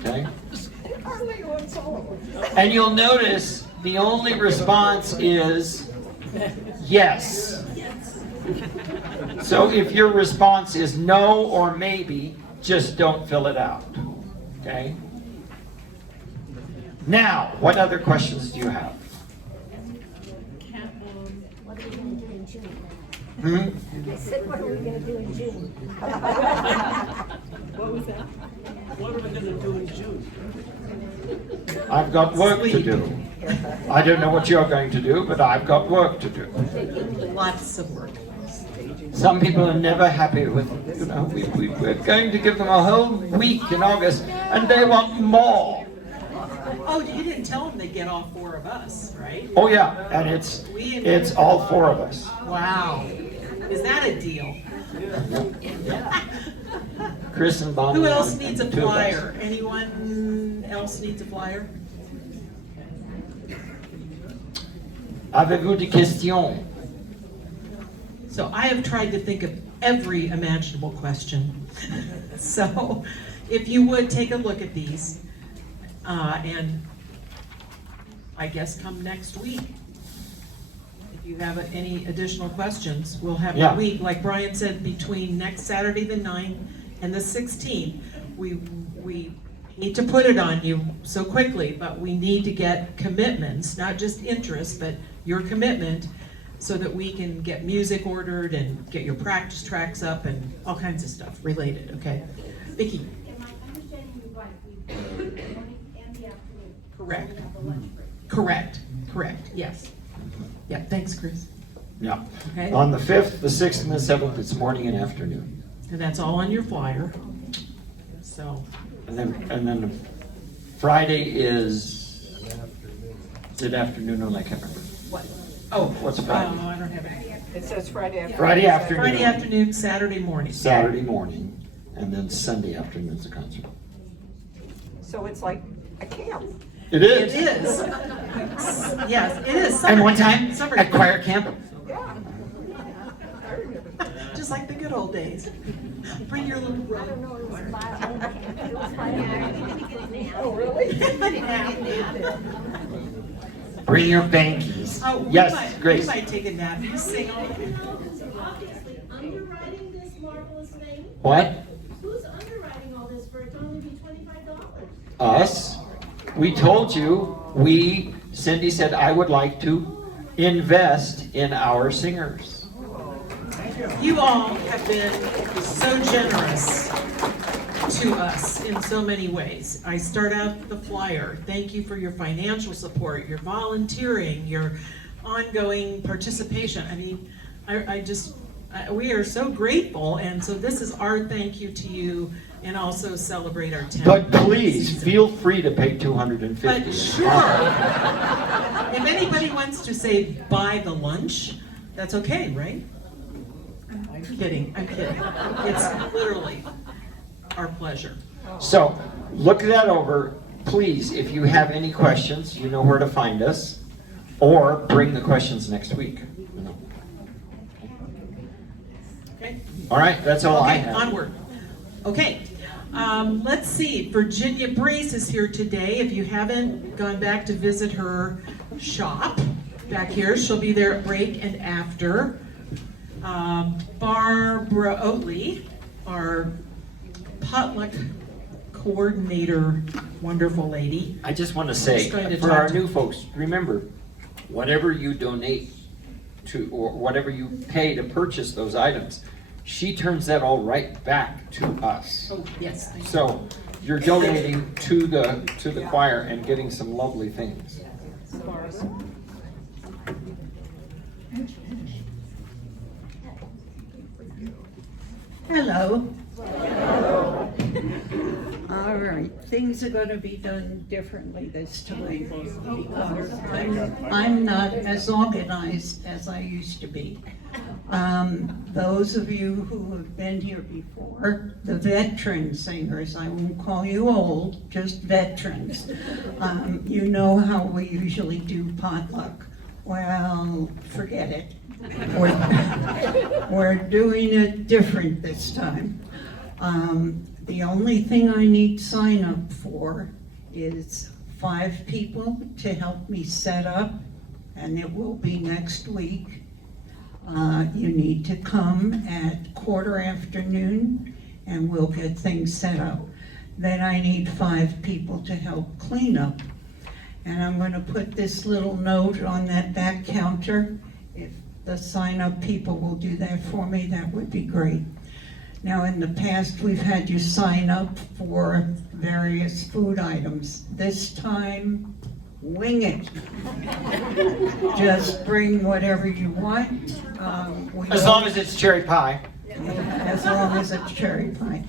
okay? And you'll notice the only response is yes. So if your response is no or maybe, just don't fill it out, okay? Now, what other questions do you have? What are we gonna do in June? Hmm? I said, what are we gonna do in June? What was that? What are we gonna do in June? I've got work to do. I don't know what you're going to do, but I've got work to do. Lots of work. Some people are never happy with, we're going to give them a whole week in August, and they want more. Oh, you didn't tell them they'd get all 4 of us, right? Oh yeah, and it's all 4 of us. Wow. Is that a deal? Chris and Bonnie. Who else and needs a 2 of us. flyer? Anyone else needs a flyer? Avez-vous des questions? So I have tried to think of every imaginable question. So if you would take a look at these, and I guess come next week. If you have any additional questions, we'll have Yeah. a week, like Brian said, between next Saturday the 9th and the 16th. We hate to put it on you so quickly, but we need to get commitments, not just interest, but your commitment, so that we can get music ordered and get your practice tracks up and all kinds of stuff related, okay? Vicki? Am I understanding you right? We do the morning and the afternoon. Correct. We have a lunch break. Correct, yes. Yeah, thanks, Chris. Yeah. Okay. On the 5th, the 6th, and the 7th, it's morning and afternoon. And that's all on your flyer. So, And then Friday is it afternoon or I can't remember. what? Oh. What's Friday? I don't have it. It says Friday afternoon. Friday afternoon. Friday afternoon, Saturday morning. Saturday morning, and then Sunday afternoon's a concert. So it's like a camp. It It is. is. Yes, it is. And one time Summer at choir camp, Yeah. Just like the good old days. Bring your little I don't robe. know, it was my own camp. It was my Oh, really? bring your bankies. Oh, we Yes, might- Grace. We might take a nap. You sing all. So obviously, underwriting this marvelous thing, What? who's underwriting all this for it to only be $25? Us? We told you, Cindy said I would like to invest in our singers. You all have been so generous to us in so many ways. I start out the flyer. Thank you for your financial support, your volunteering, your ongoing participation. I mean, we are so grateful, and so this is our thank you to you, and also celebrate our 10th. But please, feel free to pay $250. But sure. If anybody wants to say buy the lunch, that's okay, right? I'm kidding. It's literally our pleasure. So, look that over. Please, if you have any questions, you know where to find us. Or bring the questions next week. Okay? All right, that's all I Okay, have. onward. Okay, let's see, Virginia Brace is here today. If you haven't gone back to visit her shop back here, she'll be there at break and after. Barbara Oatley, our potluck coordinator, wonderful lady. I just want to Just say, going to for talk our to- new folks, remember, whatever you donate to, or whatever you pay to purchase those items, she turns that all right back to us. Oh, yes, thank you. So you're donating to the choir and getting some lovely things. Hello. All All right, things are gonna be done differently this time because I'm not as organized as I used to be. Those of you who have been here before, the veteran singers, I won't call you old, just veterans. You know how we usually do potluck. Well, forget it. We're doing it different this time. The only thing I need sign up for is 5 people to help me set up, and it will be next week. You need to come at 1:15, and we'll get things set up. Then I need 5 people to help clean up. And I'm gonna put this little note on that back counter. If the sign up people will do that for me, that would be great. Now, in the past, we've had you sign up for various food items. This time, wing it. Just bring whatever you want. As long as it's cherry pie. As long as it's cherry pie.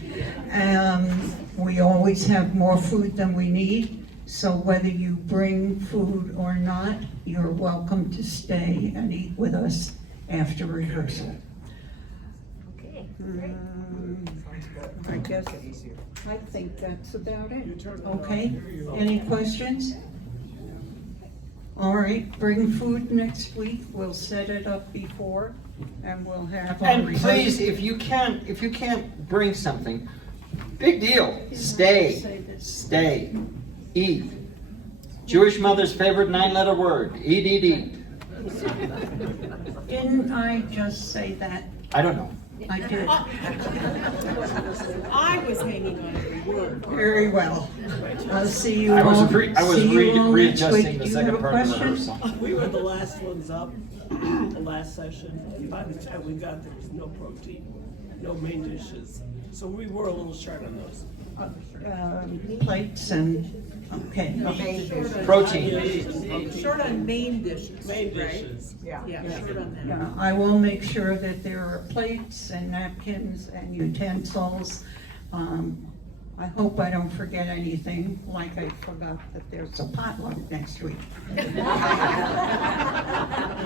We always have more food than we need, so whether you bring food or not, you're welcome to stay and eat with us after rehearsal. Okay. I guess, I think that's about it. Okay, any questions? All right, bring food next week, we'll set it up before, and we'll have our And rehearsal. please, if you can't bring something, big deal, stay, eat. Jewish mother's favorite 9-letter word, eat, eat, eat. Didn't I just say that? I don't know. I did. I was hanging on every word. Very well. I'll see you I was all. re- I was see you re- all next readjusting week. the Do you second have a part of the question? rehearsal. We were the last ones up, the last session. By the time we got there was no protein, no main dishes. So we were a little short on those. Plates and, okay. Protein. Short on main dishes. Main right? dishes. Yeah, short on that. Yeah, I will make sure that there are plates and napkins and utensils. I hope I don't forget anything, like I forgot that there's a potluck next week.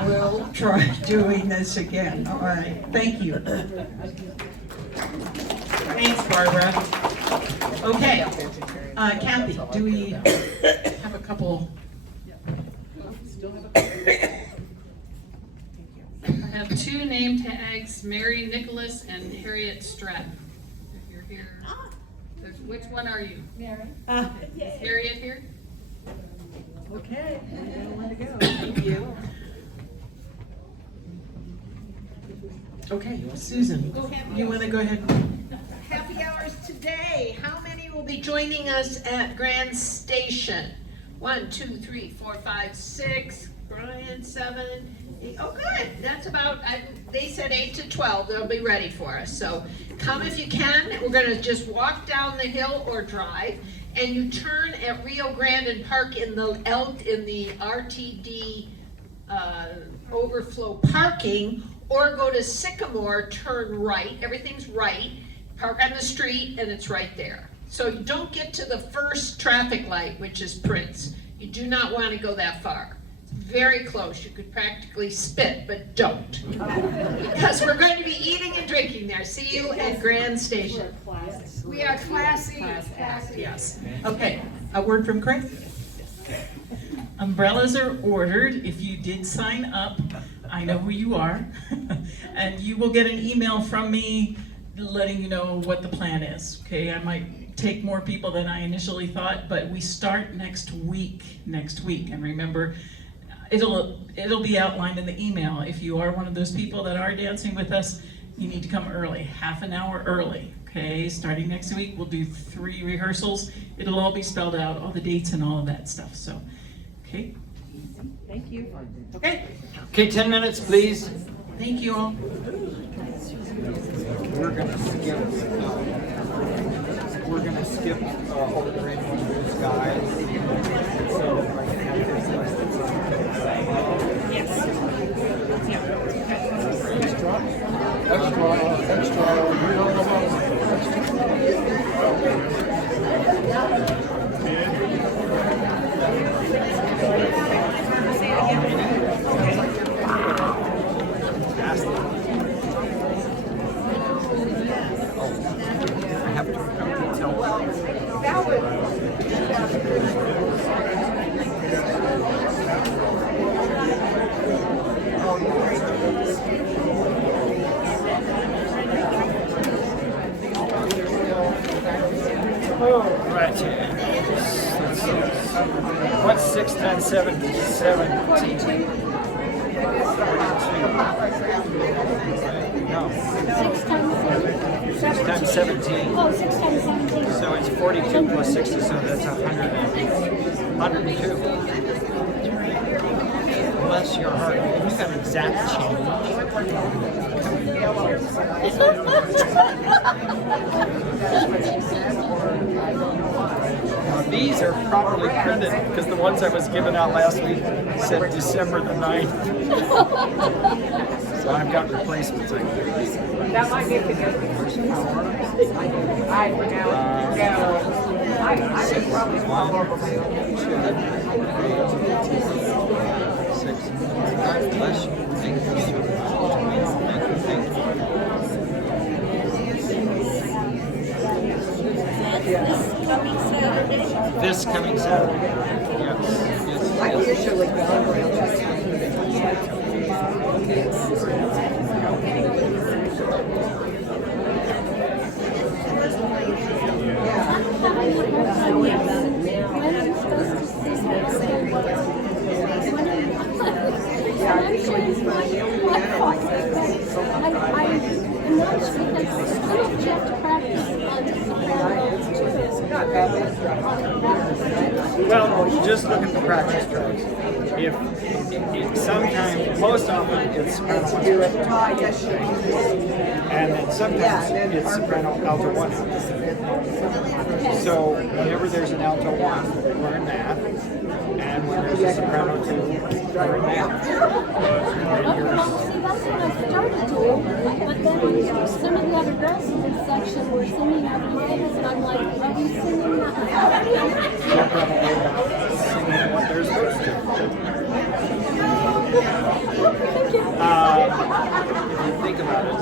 We'll try doing this again, all right, thank you. Thanks, Barbara. Okay, Kathy, do we have a couple? I have 2 name tags, Mary Nicholas and Harriet Stratton. If you're here, which one are you? Mary. Is Harriet here? Okay. Thank you. Okay, Susan, you want to go ahead? Happy hours today. How many will be joining us at Grand Station? 1, 2, 3, 4, 5, 6. Brian, 7, 8. Oh, good. That's about. They said 8 to 12. They'll be ready for us. So come if you can. We're going to just walk down the hill or drive, and you turn at Rio Grande and park in the RTD overflow parking, or go to Sycamore. Turn right. Everything's right. Park on the street, and it's right there. So you don't get to the first traffic light, which is Prince. You do not want to go that far. It's very close. You could practically spit, but don't. Because we're going to be eating and drinking there. See you at Grand Station. We are classy. Yes. Okay, a word from Craig? Umbrellas are ordered. If you did sign up, I know who you are. And you will get an email from me letting you know what the plan is, okay? I might take more people than I initially thought, but we start next week. And remember, it'll be outlined in the email. If you are one of those people that are dancing with us, you need to come early, half an hour early, okay? Starting next week, we'll do 3 rehearsals. It'll all be spelled out, all the dates and all of that stuff, so, okay? Thank you. Okay, Okay, 10 minutes, please. thank you all. We're gonna skip over the rainbow blue skies. So I can have this listed. Extra. right. Let's see. What's 6 times 7? 17. No. 6 times 7. 6 times 17. Oh, 6 times 17. So it's 42 plus 60, so that's 102. Bless your heart. You got exact change. Now, these are properly printed because the ones I was giving out last week said December the 9th. So I've got replacements. That might make a difference. I could probably fall over my own. 6. God bless you. Thank you so much. Thank you. This coming Saturday. Yes. I'm usually gone around that time. Well, just look at the practice tracks. If sometimes, most often, it's soprano 1, and then sometimes it's soprano alto 1. So whenever there's an alto 1, we're in math, and when there's a soprano 2, we're in math. See, that's what I started doing, but then some of the other girls in this section were singing out of minors, and I'm like, are we singing that? They're probably about singing what they're supposed to. If you think about it,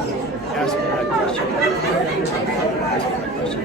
ask me that question. Ask me that question.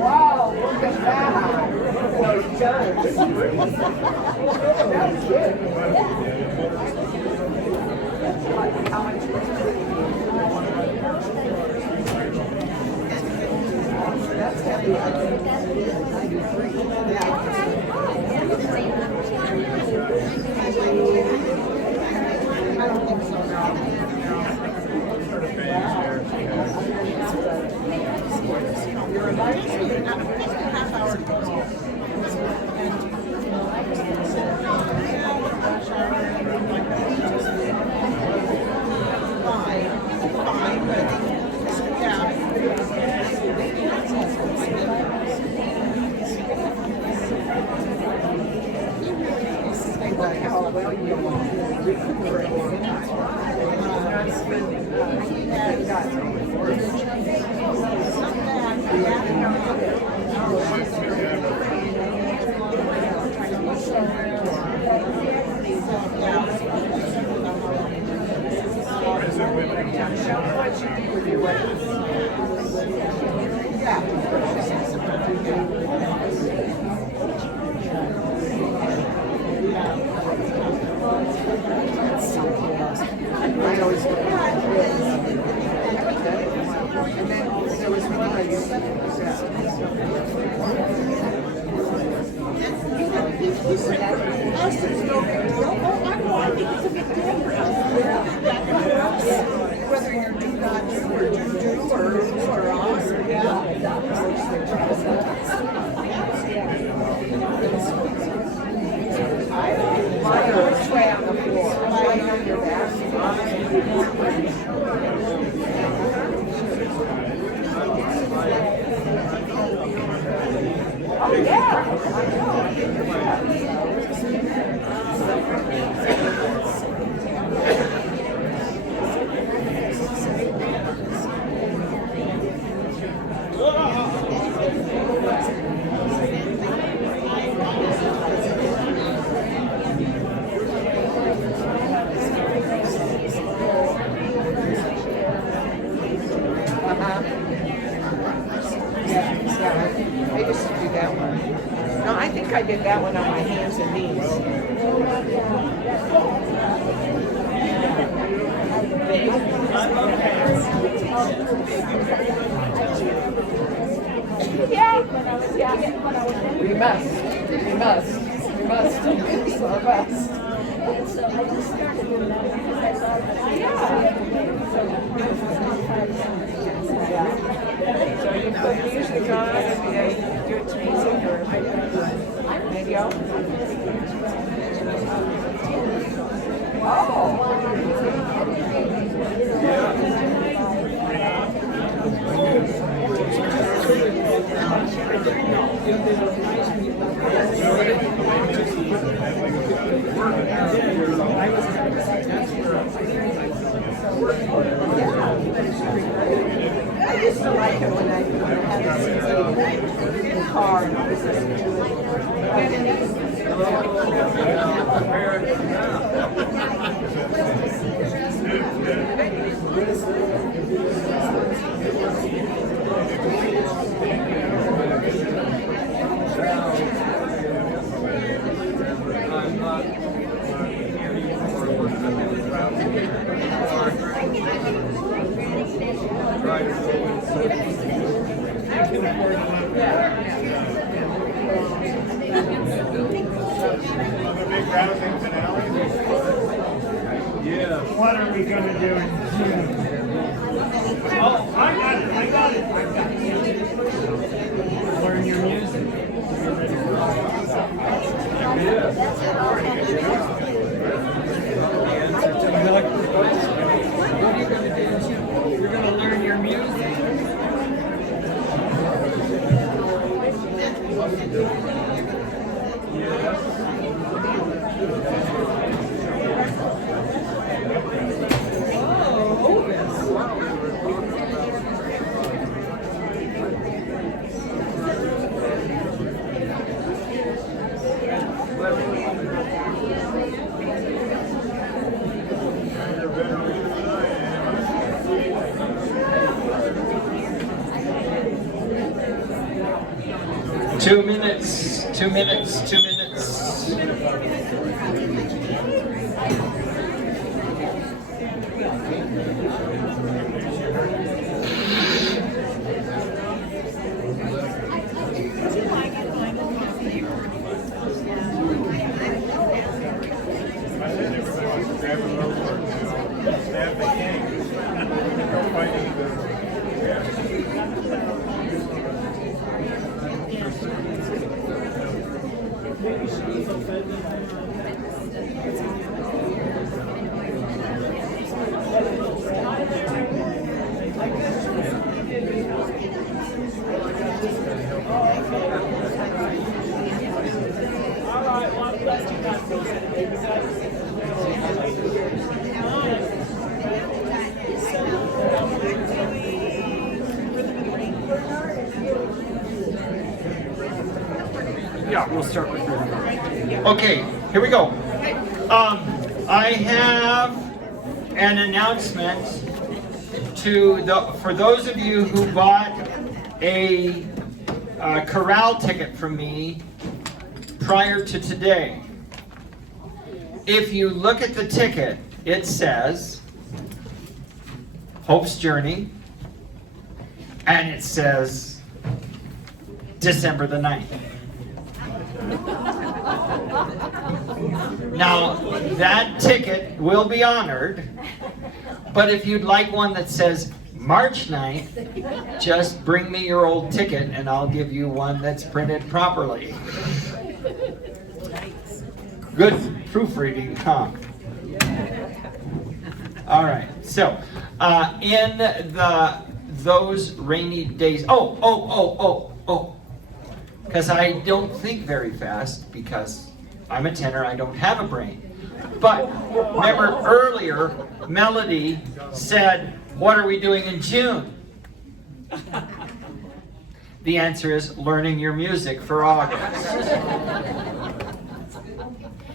Wow, look at that. Well done. That was good. How much was it? That's heavy. I don't think so, no. You're invited to a half hour. Fine, but yeah. How well you want to recuperate. I always and then there was one I used to us, it's no big deal. Oh, I think it's a big deal for us. That for us, whether you're do not do or do or us, Which way on the floor? Right on your back. Oh, yeah. Yeah, I used to do that one. No, I think I did that one on my hands and knees. Yeah. We must. It's our best. So I just started doing that because I thought, So you put music on and you do it to music or video? I used to like it when I had a in the car and I was listening What are we going to do in June? Oh, I got it. Learn your music. What are you going to do? You're going to learn your music. Two minutes. Yeah, we'll start with her. Okay, here we go. I have an announcement for those of you who bought a chorale ticket from me prior to today. If you look at the ticket, it says Hope's Journey, and it says December the 9th. Now, that ticket will be honored, but if you'd like one that says March 9th, just bring me your old ticket and I'll give you one that's printed properly. Good proofreading, huh? All right, so in those rainy days, because I don't think very fast because I'm a tenor, I don't have a brain. But remember earlier, Melody said, what are we doing in June? The answer is learning your music for August.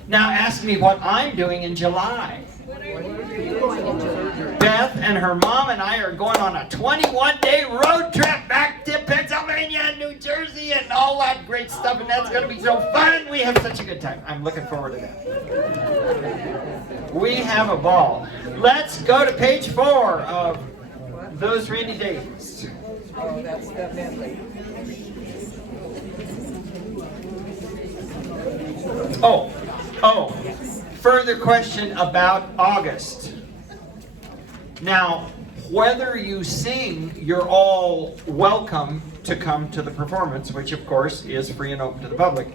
Now ask me what I'm doing in July. Beth and her mom and I are going on a 21-day road trip back to Pennsylvania and New Jersey and all that great stuff, and that's going to be so fun. We have such a good time. I'm looking forward to that. We have a ball. Let's go to page 4 of those rainy days. Oh, that's definitely. Further question about August. Now, whether you sing, you're all welcome to come to the performance, which of course is free and open to the public.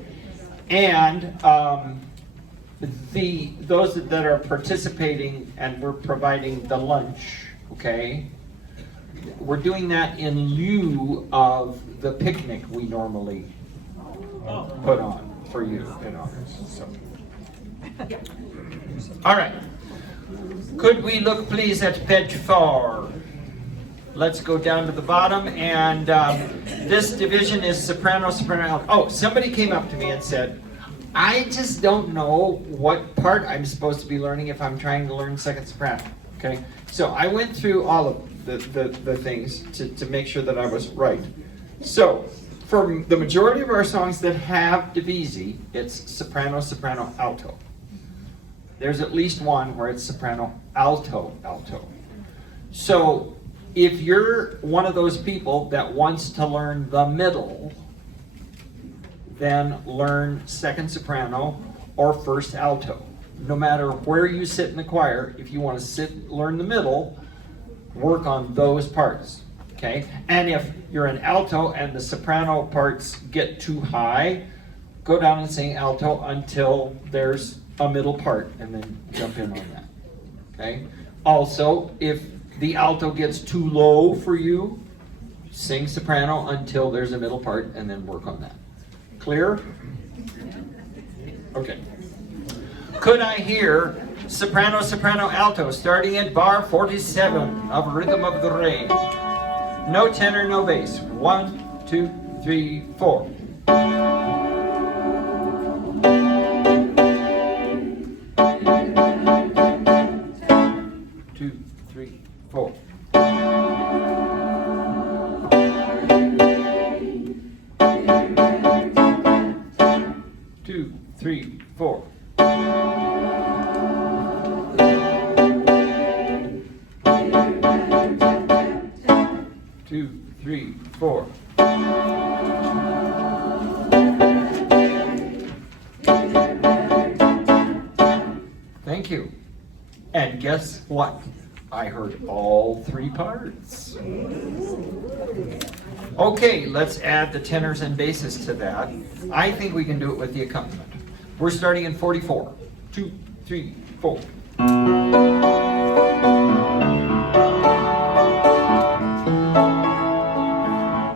And those that are participating, and we're providing the lunch, okay? We're doing that in lieu of the picnic we normally put on for you in August. So. All right. Could we look please at page 4? Let's go down to the bottom, and this division is soprano, soprano, alto. Oh, somebody came up to me and said, I just don't know what part I'm supposed to be learning if I'm trying to learn second soprano. Okay, so I went through all of the things to make sure that I was right. So for the majority of our songs that have divisi, it's soprano, soprano, alto. There's at least one where it's soprano, alto, alto. So if you're one of those people that wants to learn the middle, then learn second soprano or first alto. No matter where you sit in the choir, if you want to learn the middle, work on those parts, okay? And if you're an alto and the soprano parts get too high, go down and sing alto until there's a middle part and then jump in on that, okay? Also, if the alto gets too low for you, sing soprano until there's a middle part and then work on that. Clear? Okay. Could I hear soprano, soprano, alto, starting at bar 47 of Rhythm of the Rain? No tenor, no bass. 1, 2, 3, 4. 2, 3, 4. 2, 3, 4. 2, 3, 4. Thank you. And guess what? I heard all 3 parts. Okay, let's add the tenors and basses to that. I think we can do it with the accompaniment. We're starting in 44. 2, 3, 4.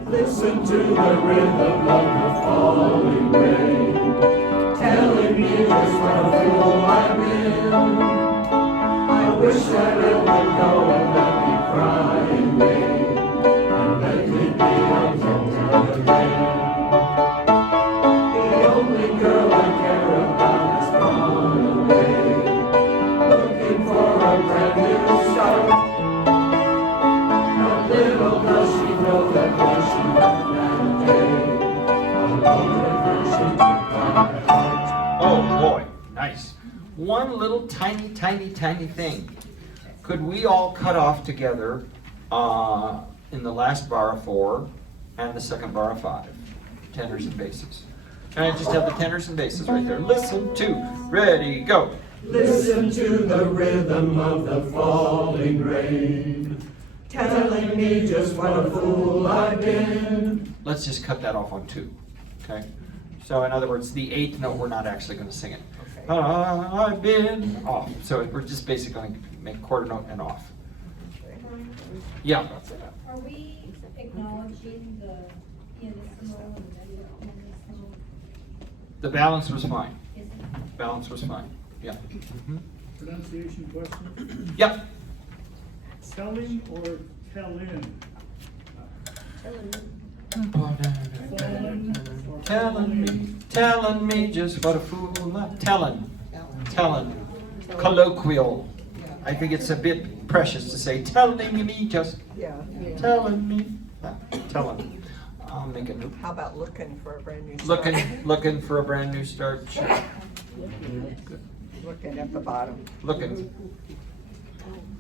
Listen to the rhythm of the falling rain, telling me just what a fool I've been. I wish that it would go and let me cry in vain, and let me be alone again. The only girl I care about is gone away, looking for a brand new start. But little does she know that when she left that day, a lonely version took my heart. Oh boy, nice. One little tiny thing. Could we all cut off together in the last bar of 4 and the second bar of 5, tenors and basses? And I just have the tenors and basses right there. Listen to, ready, go. Listen to the rhythm of the falling rain, telling me just what a fool I've been. Let's just cut that off on 2, okay? So in other words, the 8th note, we're not actually going to sing it. I've been off. So we're just basically going to make quarter note and off. Yeah. Are we acknowledging the pianissimo and the pianissimo? The balance was fine. Balance was fine. Yeah. Pronunciation question? Yep. Telling or tell-in? Telling me just what a fool I'm telling. Colloquial. I think it's a bit precious to say telling me just. Yeah. Telling me. Telling. I'll make a note. How about looking for a brand new start? Looking for a brand new start. Sure. Looking at the bottom. Looking.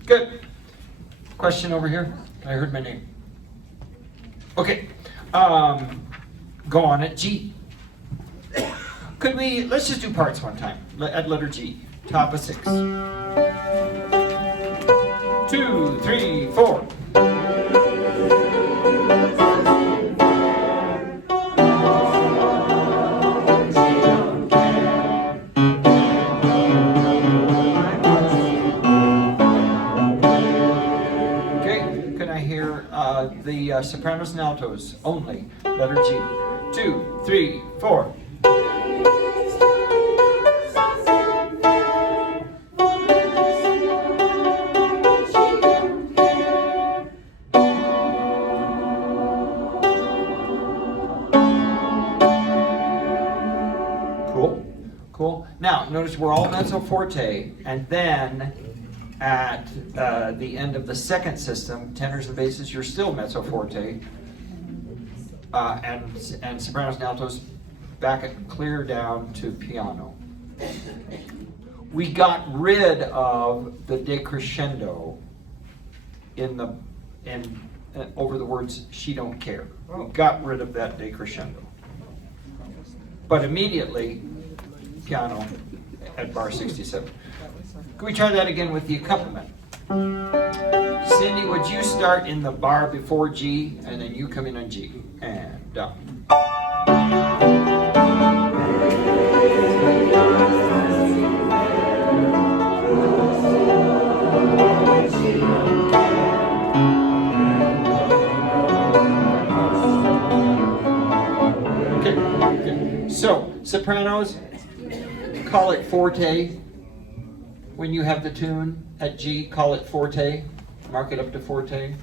Good. Question over here. I heard my name. Okay. Go on at G. Could we, let's just do parts one time. At letter G. Top of 6. 2, 3, 4. The sopranos and altos only, letter G. 2, 3, 4. Cool. Now, notice we're all mezzo forte, and then at the end of the second system, tenors and basses, you're still mezzo forte, and sopranos and altos back it clear down to piano. We got rid of the decrescendo over the words "she don't care." We got rid of that decrescendo, but immediately piano at bar 67. Can we try that again with the accompaniment? Cindy, would you start in the bar before G, and then you come in on G, and down. Okay. So, sopranos, call it forte. When you have the tune at G, call it forte. Mark it up to forte.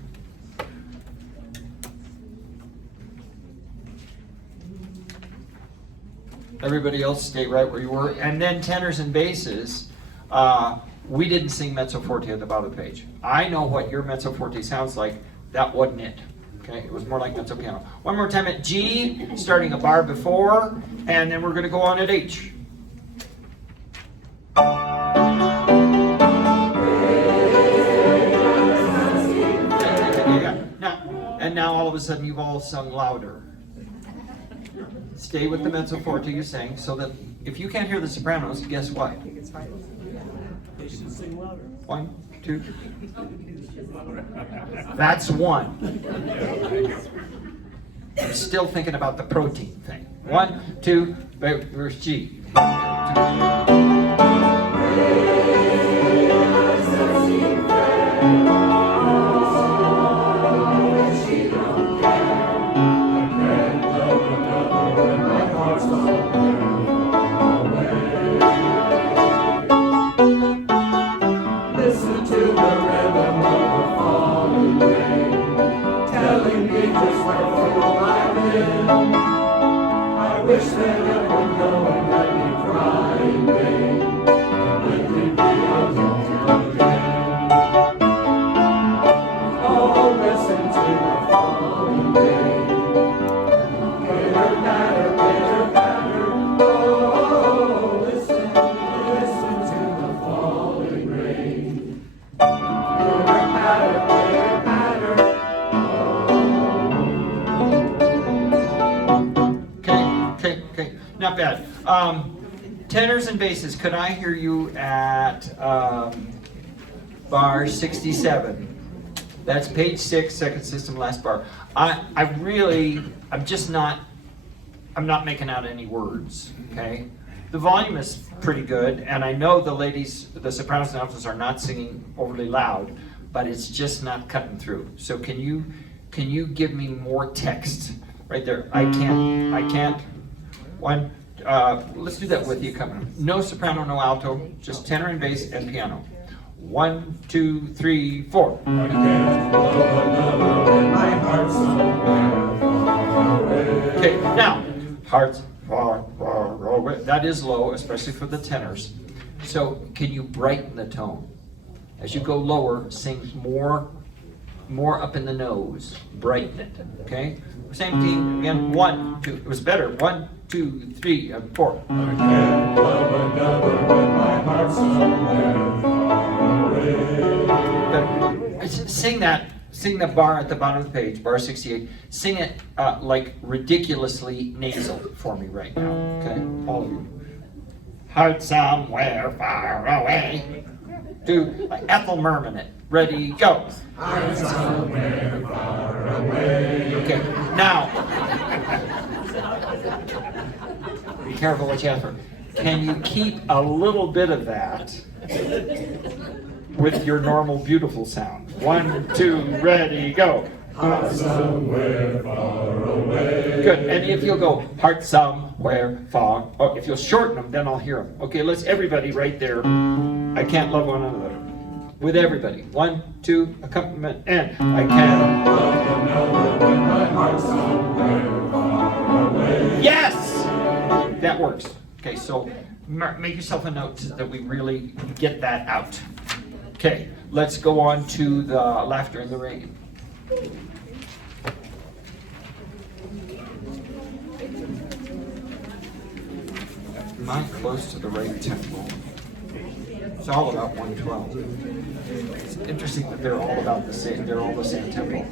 Everybody else stay right where you were. And then tenors and basses, we didn't sing mezzo forte at the bottom of the page. I know what your mezzo forte sounds like. That wasn't it. Okay, it was more like mezzo piano. One more time at G, starting a bar before, and then we're going to go on at H. And now all of a sudden you've all sung louder. Stay with the mezzo forte you sang, so that if you can't hear the sopranos, guess what? They should sing louder. 1, 2. That's 1. I'm still thinking about the protein thing. 1, 2, verse G. Listen to the rhythm of the falling rain, telling me just what a fool I've been. I wish that it would go and let me cry in vain. Let me be alone again. Oh, listen to the falling rain. Pitter patter, pitter patter. Oh, listen to the falling rain. Pitter patter, pitter patter. Okay. Not bad. Tenors and basses, could I hear you at bar 67? That's page 6, second system, last bar. I'm not making out any words, okay? The volume is pretty good, and I know the ladies, the sopranos and altos are not singing overly loud, but it's just not cutting through. So can you give me more text right there? I can't. One, let's do that with the accompaniment. No soprano, no alto, just tenor and bass and piano. 1, 2, 3, 4. I can't love another when my heart's somewhere far away. Okay, now, hearts far, far away. That is low, especially for the tenors. So can you brighten the tone? As you go lower, sing more up in the nose. Brighten it, okay? Same thing again. 1, 2. It was better. 1, 2, 3, and 4. I can't love another when my heart's somewhere far away. Sing the bar at the bottom of the page, bar 68. Sing it like ridiculously nasal for me right now, okay? All of you. Heart somewhere far away. Do Ethel Merman it. Ready, go. Heart somewhere far away. Okay, now. Be careful what you ask for. Can you keep a little bit of that with your normal beautiful sound? 1, 2, ready, go. Heart somewhere far away. Good, and if you'll go, heart somewhere far, oh, if you'll shorten them, then I'll hear them. Okay, let's everybody right there. I can't love one another. With everybody. 1, 2, accompaniment, and I can't love another when my heart's somewhere far away. Yes! That works. Okay, so make yourself a note that we really get that out. Okay, let's go on to the Laughter in the Rain. Am I close to the right tempo? It's all about 112. It's interesting that they're all about the same. They're all the same tempo.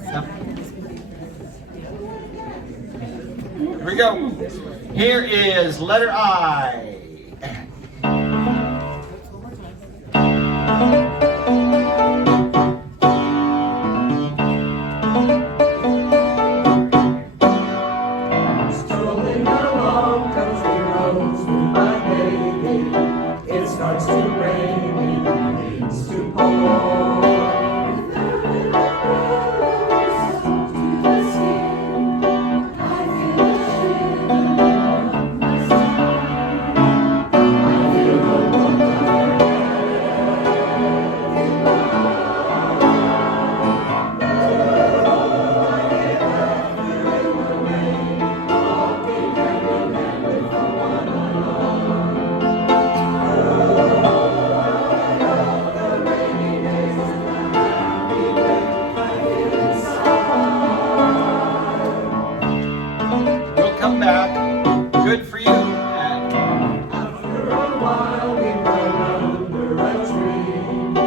Yep. Here we go. Here is letter I. Strolling along country roads with my baby. It starts to rain and it begins to pour. We'll come back. Good for you. After a while we run under a tree.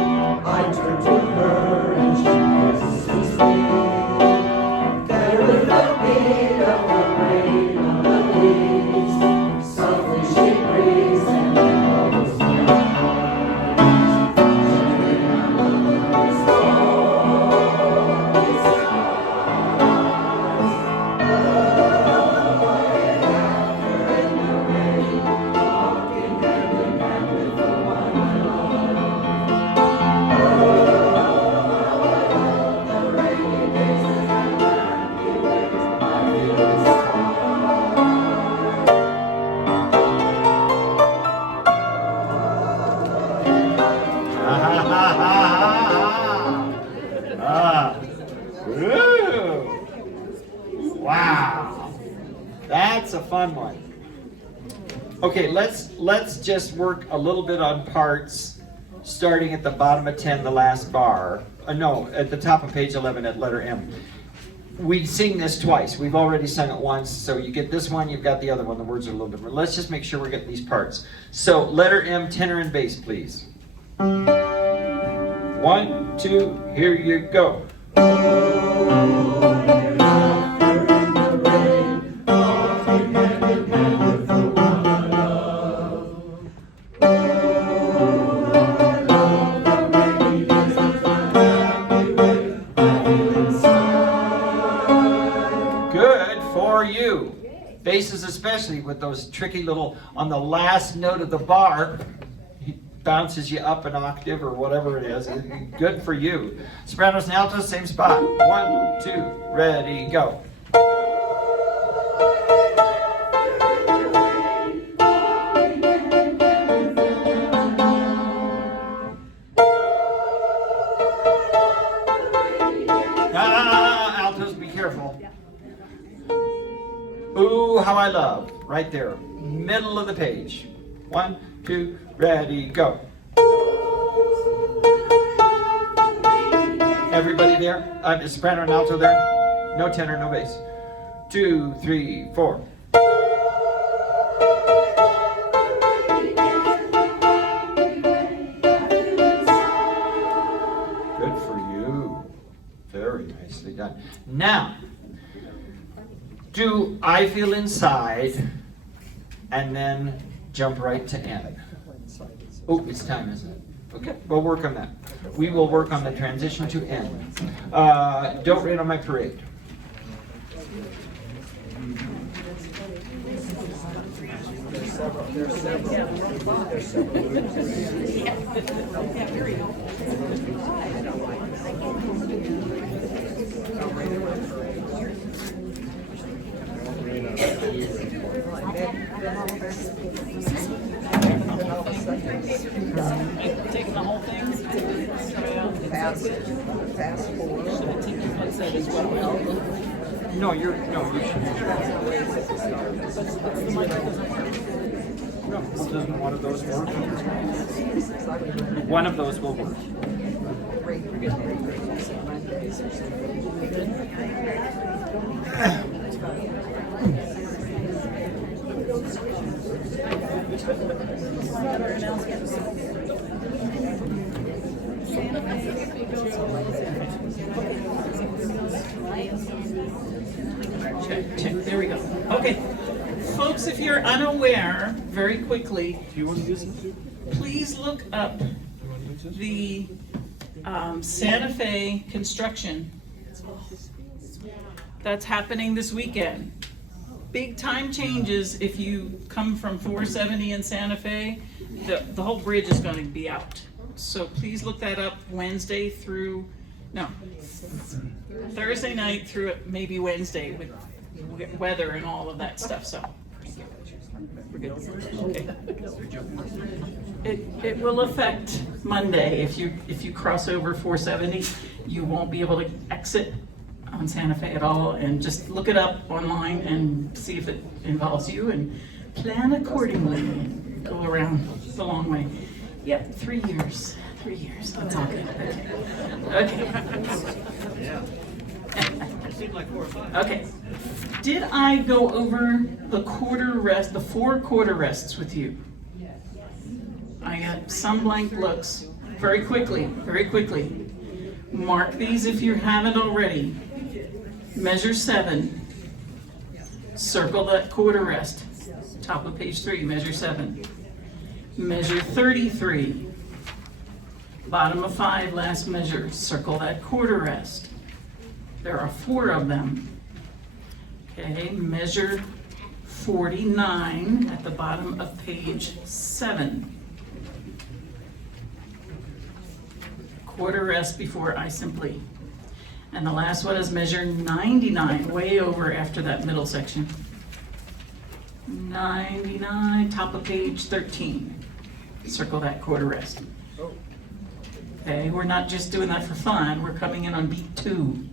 I turn to her and she kisses me. There is the beat of the rain on the leaves. Softly she breathes and holds my eyes. Gently I look at the Ooh. Wow. That's a fun one. Okay, let's just work a little bit on parts starting at the bottom of 10, the last bar. No, at the top of page 11 at letter M. we sing this twice. We've already sung it once, so you get this one, you've got the other one. The words are a little different. Let's just make sure we're getting these parts. So letter M, tenor and bass, please. 1, 2, here you go. Good for you. Basses especially, with those tricky little, on the last note of the bar, he bounces you up an octave or whatever it is. Good for you. Sopranos and altos, same spot. 1, 2, ready, go. Altos, be careful. Ooh, how I love. Right there. Middle of the page. 1, 2, ready, go. Everybody there? Soprano and alto there? No tenor, no bass. 2, 3, 4. Good for you. Very nicely done. Now, do I Feel Inside, and then jump right to N. Oh, it's time, isn't it? Okay, we'll work on that. We will work on the transition to N. Don't Rain on My Parade. Taking the whole thing? Fast forward. Should I take your headset as well? No, you should. No, doesn't one of those work? One of those will work. Check, there we go. Okay. Folks, if you're unaware, very quickly, please look up the Santa Fe construction that's happening this weekend. Big time changes if you come from 470 in Santa Fe. The whole bridge is going to be out. So please look that up Thursday night through maybe Wednesday with weather and all of that stuff. So we're good. Okay. It will affect Monday. If you cross over 470, you won't be able to exit on Santa Fe at all, and just look it up online and see if it involves you and plan accordingly and go around the long way. Yep, 3 years. 3 years. That's all good. Okay. Okay. Did I go over the the 4 quarter rests with you? I got some blank looks. Very quickly. Mark these if you haven't already. Measure 7. Circle that quarter rest. Top of page 3, measure 7. Measure 33. Bottom of 5, last measure. Circle that quarter rest. There are 4 of them. Okay, measure 49 at the bottom of page 7. Quarter rest before I simply. And the last one is measure 99, way over after that middle section. 99, top of page 13. Circle that quarter rest. Okay, we're not just doing that for fun, we're coming in on beat 2.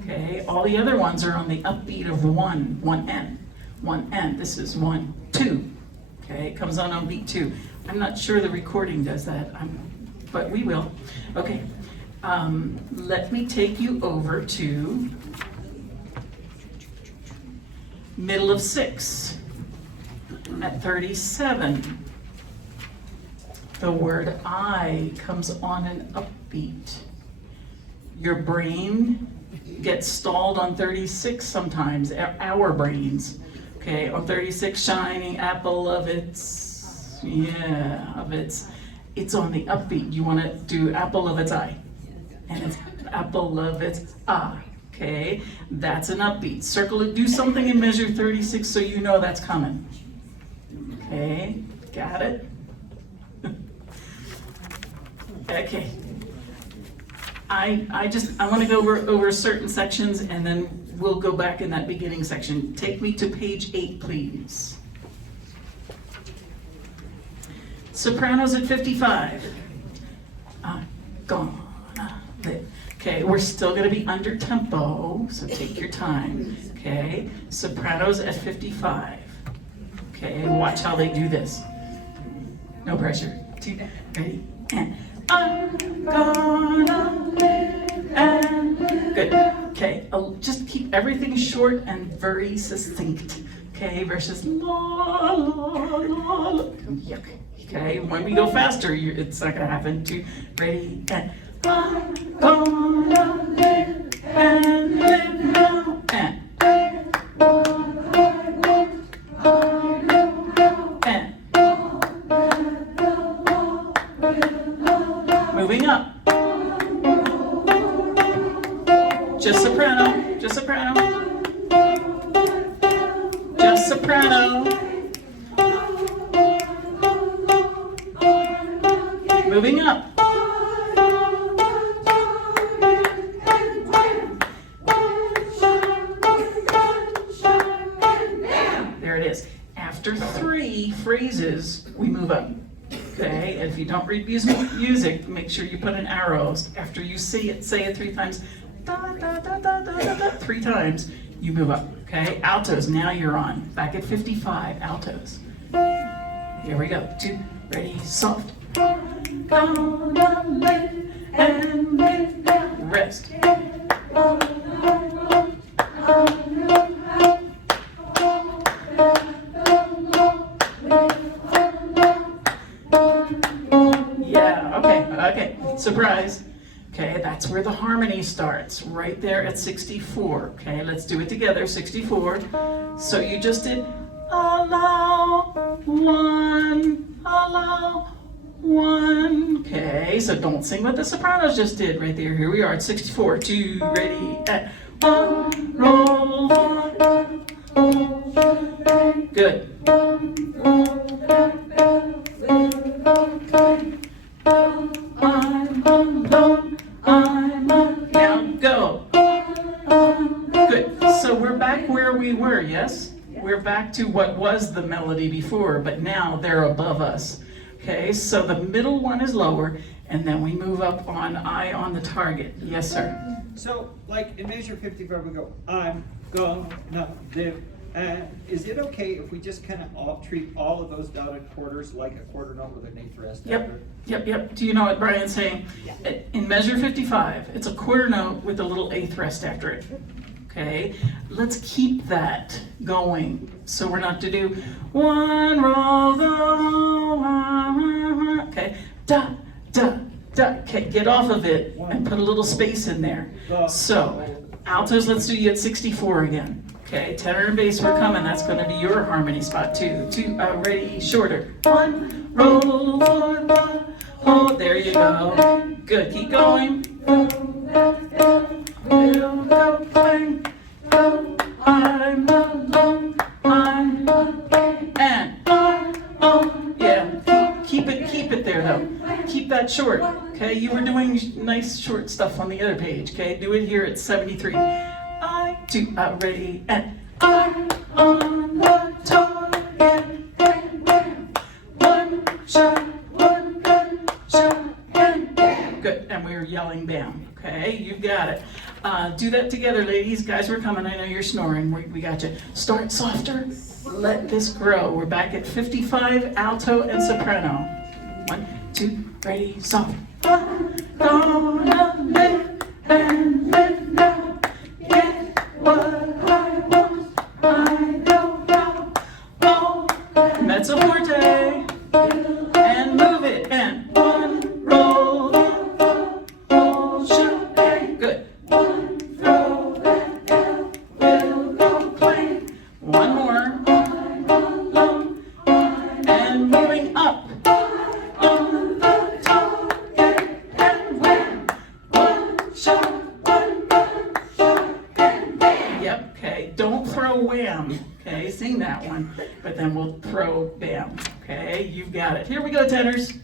Okay, all the other ones are on the upbeat of 1N. 1N, this is 1, 2. Okay, it comes on beat 2. I'm not sure the recording does that, but we will. Okay, let me take you over to Middle of 6. At 37, the word I comes on an upbeat. Your brain gets stalled on 36 sometimes, our brains. Okay, on 36, shining apple of its, it's on the upbeat. You want to do apple of its eye, and it's apple of its eye. Okay, that's an upbeat. Circle it, do something in measure 36 so you know that's coming. Okay, got it? Okay. I want to go over certain sections and then we'll go back in that beginning section. Take me to page 8, please. Sopranos at 55. Gonna live. Okay, we're still going to be under tempo, so take your time. Okay, sopranos at 55. Okay, watch how they do this. No pressure. 2, ready, and I'm gonna live and good. Okay, just keep everything short and very succinct. Okay, versus la la la. Yuck. Okay, when we go faster, it's not gonna happen. 2, ready, and I'm gonna live and live now and. Moving up. Just soprano, just soprano. Just soprano. Moving up. There it is. After 3 phrases, we move up. Okay, and if you don't read music, make sure you put an arrow. After you say it 3 times, da, da, da, da, da, da, da, 3 times, you move up. Okay, altos, now you're on. Back at 55, altos. Here we go. 2, ready, soft. Gonna live and live down. Rest. Okay, surprise. Okay, that's where the harmony starts, right there at 64. Okay, let's do it together, 64. So you just did allow 1, allow 1. Okay, so don't sing what the sopranos just did right there. Here we are at 64. 2, ready, and 1, roll 1. Good. I'm alone, now go. Good, so we're back where we were, yes? We're back to what was the melody before, but now they're above us. Okay, so the middle one is lower, and then we move up on eye on the target. Yes, sir? So, like in measure 55, we go, I'm gonna live. And is it okay if we just kind of treat all of those dotted quarters like a quarter note with an 8th rest after it? Yep. Do you know what Brian's saying? In measure 55, it's a quarter note with a little 8th rest after it. Okay, let's keep that going. So we're not to do 1, roll the, okay, da, da, da. Okay, get off of it and put a little space in there. So, altos, let's do you at 64 again. Okay, tenor and bass, we're coming. That's going to be your harmony spot too. 2, ready, shorter. 1, roll, 1, oh, there you go. Good, keep going. Go, clang, go, I'm alone, I'm alone, and oh, yeah, keep it there though. Keep that short, okay? You were doing nice short stuff on the other page, okay? Do it here at 73. 2, ready, and I'm on the target. 1 shot, 1 gun shot, and bam. Good, and we're yelling bam. Okay, you've got it. Do that together, ladies. Guys, we're coming. I know you're snoring. We got you. Start softer. Let this grow. We're back at 55, alto and soprano. 1, 2, ready, soft. I'm gonna live and live now. Get what I want, I know. one, but then we'll throw bam. Okay, you've got it. Here we go, tenors.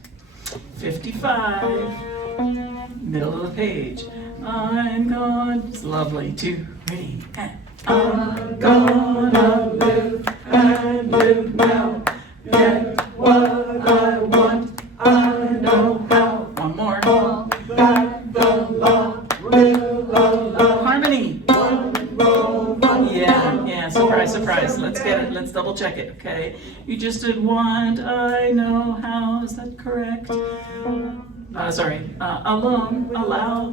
55, middle of the page. I'm gone. It's lovely. 2, ready, and I'm gonna live and live now. Get what I want. I know how. One more. All that the law will allow. Harmony. Yeah, surprise, surprise. Let's get it. Let's double check it, okay? You just did want, I know how. Is that correct? Sorry. Alone, allow.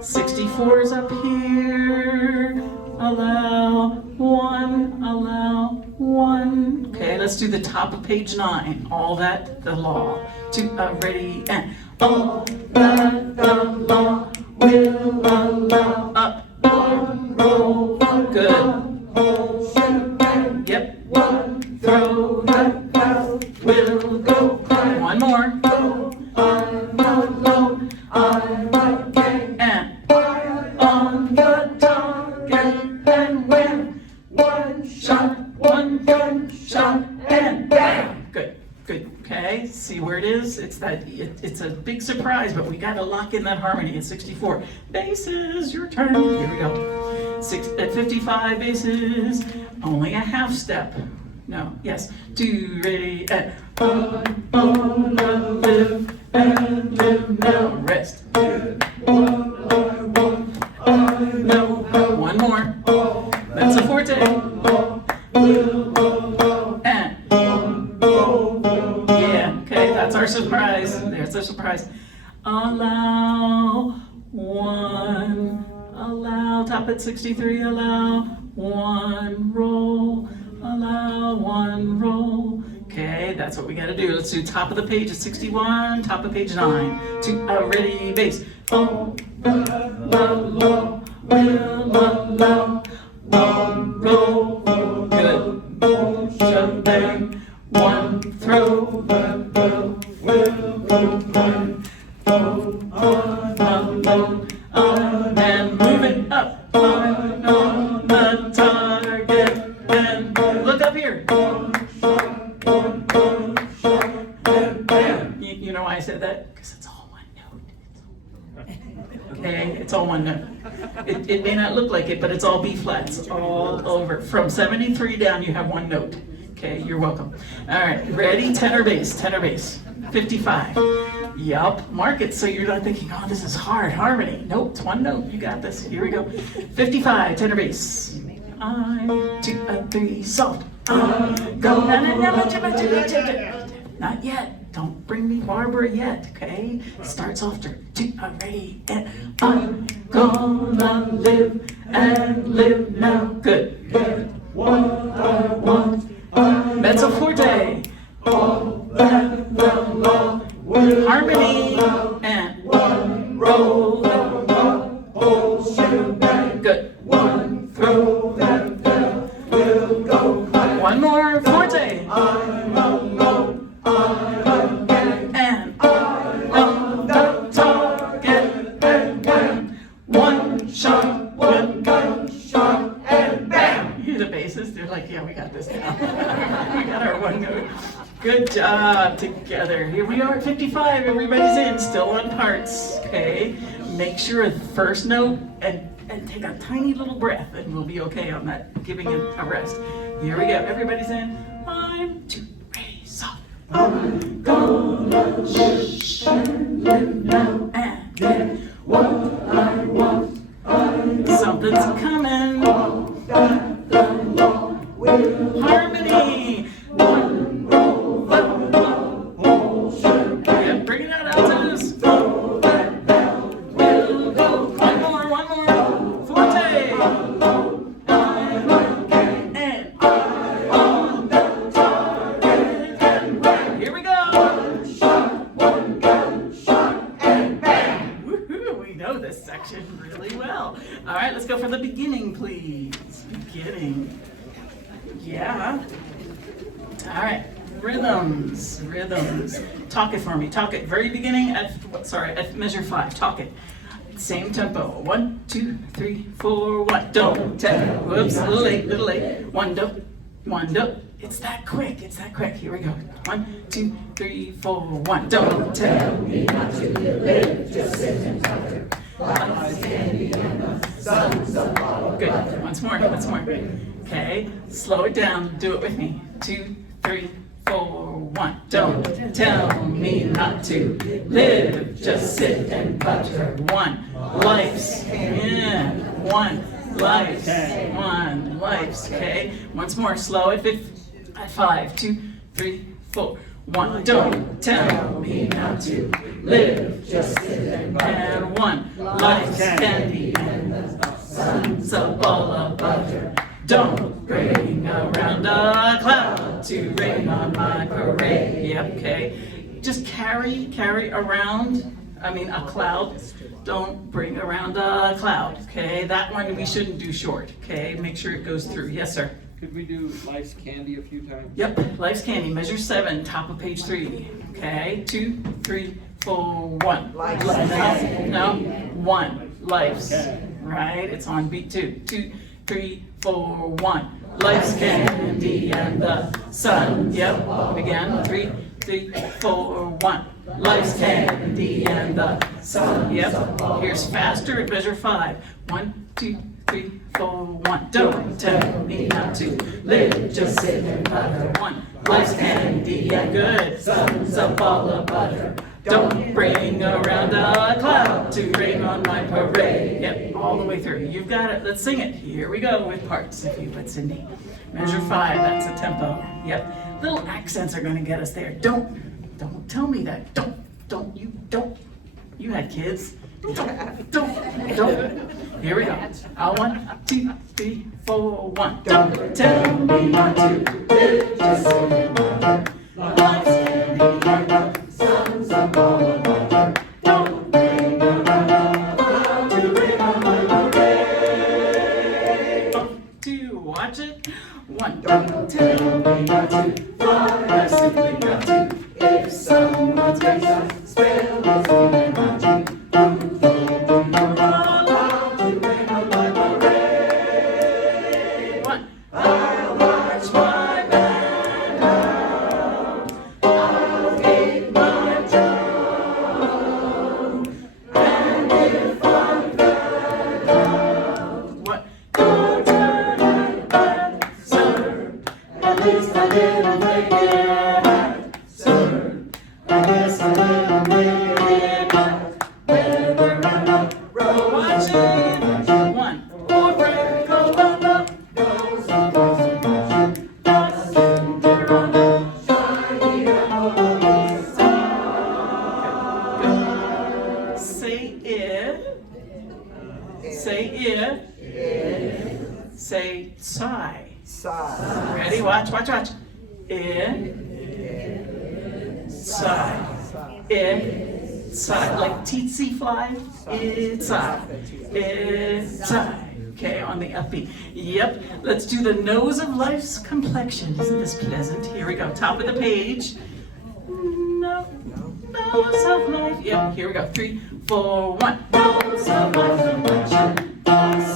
64's up here. Allow one. Okay, let's do the top of page 9. All that the law. Ready, and all that the law will allow. Up. One roll. Good. Yep. One throw that bell will go. One more. I'm alone. I'm again. And on the target and win. One shot, one gunshot, and bam. Good. Okay, see where it is? It's a big surprise, but we gotta lock in that harmony at 64. Basses, your turn. Here we go. At 55 basses, only a half step. No, yes. 2, ready, and I'm gonna live and live now. Rest. Get what I want, I know how. One more. That's a forte. And yeah, okay, that's our surprise. There's our surprise. Allow one. Allow, top at 63, allow one roll. Allow one roll. Okay, that's what we gotta do. Let's do top of the page at 61, top of page 9. 2, ready, bass. Oh, the law will allow one roll. Good. Motion bang. One throw, the bell will go bang. Go on alone, on and move it up. On the target and look up here. One shot, and bam. You know why I said that? Because it's all one note. Okay, it's all one note. It may not look like it, but it's all B flats all over. From 73 down, you have one note. Okay, you're welcome. All right, ready? Tenor bass. 55. Yup, mark it so you're not thinking, oh, this is hard. Harmony. Nope, it's one note. You got this. Here we go. 55, tenor bass. 1, 2, 3, soft. Go. Not yet. Don't bring me Barbara yet, okay? Start softer. 2, ready, and I'm gonna live and live now. Good. Get what I want. Mezzo forte. All that the law will harmony and one roll the whole shebang. Good. One throw that bell will go high. One more forte. I'm alone. I'm again. And I'm on the target and wham. One shot, one gunshot, and bam. You the basses, they're like, yeah, we got this now. We got our one note. Good job together. Here we are at 55. Everybody's in, still on parts. Okay. Make sure the first note and take a tiny little breath, and we'll be okay on that, giving it a rest. Here we go. Everybody's in. 1, 2, ready, soft. I'm gonna live now and get what I want. Something's coming. Harmony. Yeah, bring it out, altos. One more. Forte. And here we go. One gunshot, and bam. Woohoo! We know this section really well. All right, let's go for the beginning, please. Beginning. Yeah. All right. Rhythms. Talk it for me. Talk it. Very beginning at measure 5. Talk it. same tempo. 1, 2, 3, 4, 1. Don't tell. Whoops, a little late. One, don't. It's that quick. Here we go. 1, 2, 3, 4, 1. Don't tell me not to live, just sit and putter. Good. Once more. Okay. Slow it down. Do it with me. 2, 3, 4, 1. Don't tell me not to live, just sit and butter. One life's in. One life's. Okay. Once more. Slow it. At 5, 2, 3, 4, 1. Don't tell me not to live, just sit and butter. And one life's candy and the sun's a ball of butter. Don't bring around a cloud to rain on my parade. Yep, okay. Just carry around, a cloud. Don't bring around a cloud, okay? That one we shouldn't do short, okay? Make sure it goes through. Yes, sir. Could we do Life's Candy a few times? Yep, Life's Candy, measure 7, top of page 3. Okay, 2, 3, 4, 1. No, 1. Life's. Right, it's on beat 2. 2, 3, 4, 1. Life's candy and the sun. Yep, again. 3, 4, 1. Life's candy and the sun. Yep, here's faster at measure 5. 1, 2, 3, 4, 1. Don't tell me not to live, just sit and butter. 1. Life's candy and good, sun's a ball of butter. Don't bring around a cloud to rain on my parade. Yep, all the way through. You've got it. Let's sing it. Here we go with parts, if you would, Cindy. Measure 5, that's a tempo. Yep, little accents are going to get us there. Don't tell me that. Don't. You had kids. Don't. Here we go. 1, 2, 3, 4, 1. Don't tell me not to live, just sit and butter. Life's candy and the sun's a ball of butter. Don't bring around a cloud to rain on my parade. 2, watch it. 1. Don't tell me not to fly, I simply got to. If someone's face I spell is feeling not to. I'll march my band out. I'll beat my drum. And if I'm found out, go turn and back, sir. At least I didn't make it, sir. I guess I didn't make it back. Whether I'm not watching. 1, 4, break, go up. Goes up, Say it. Say sigh. Ready? Watch. Sigh. Sigh. Like tsetse fly. Sigh. Sigh. Okay, on the upbeat. Yep. Let's do the nose of life's complexion. Isn't this pleasant? Here we go. Top of the page. No. Nose of life. Yep. Here we go. 3, 4, 1. Nose of life complexion.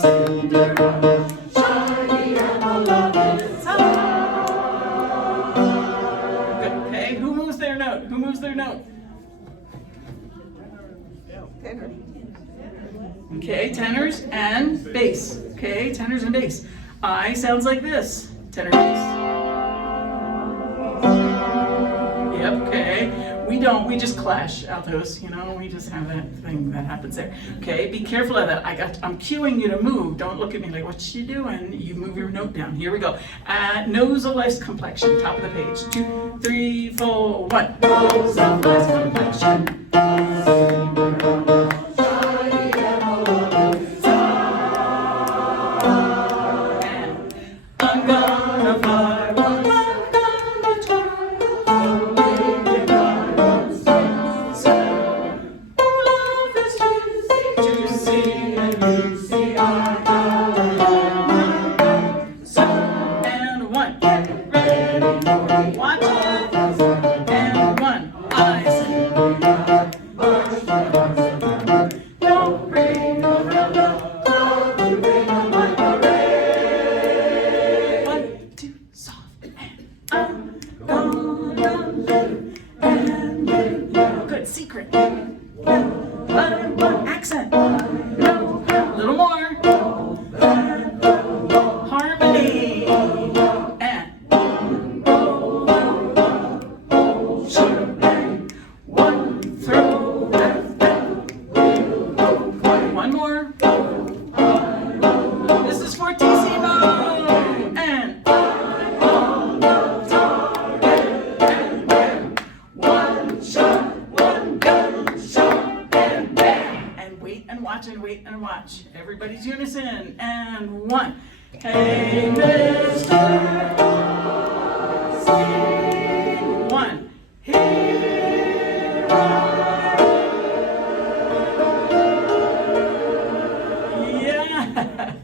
Cinderella. Shiny and all of its eyes. Okay. Who moves their note? Okay, tenors and bass. Okay, tenors and bass. I sounds like this. Tenor bass. Yep, okay. We just clash altos, we just have that thing that happens there. Okay, be careful of that. I'm cueing you to move. Don't look at me like, what's she doing? You move your note down. Here we go. Nose of life's complexion, top of the page. 2, 3, 4, 1. Nose of life's complexion. I'm gonna fly once, I'm gonna try, only once. So, love is juicy, and juicy I got. So, and 1, get ready for me, watch it, and 1, I say. watch and wait and watch. Everybody's unison. And 1. Hey, Mr. Austin. 1. Here are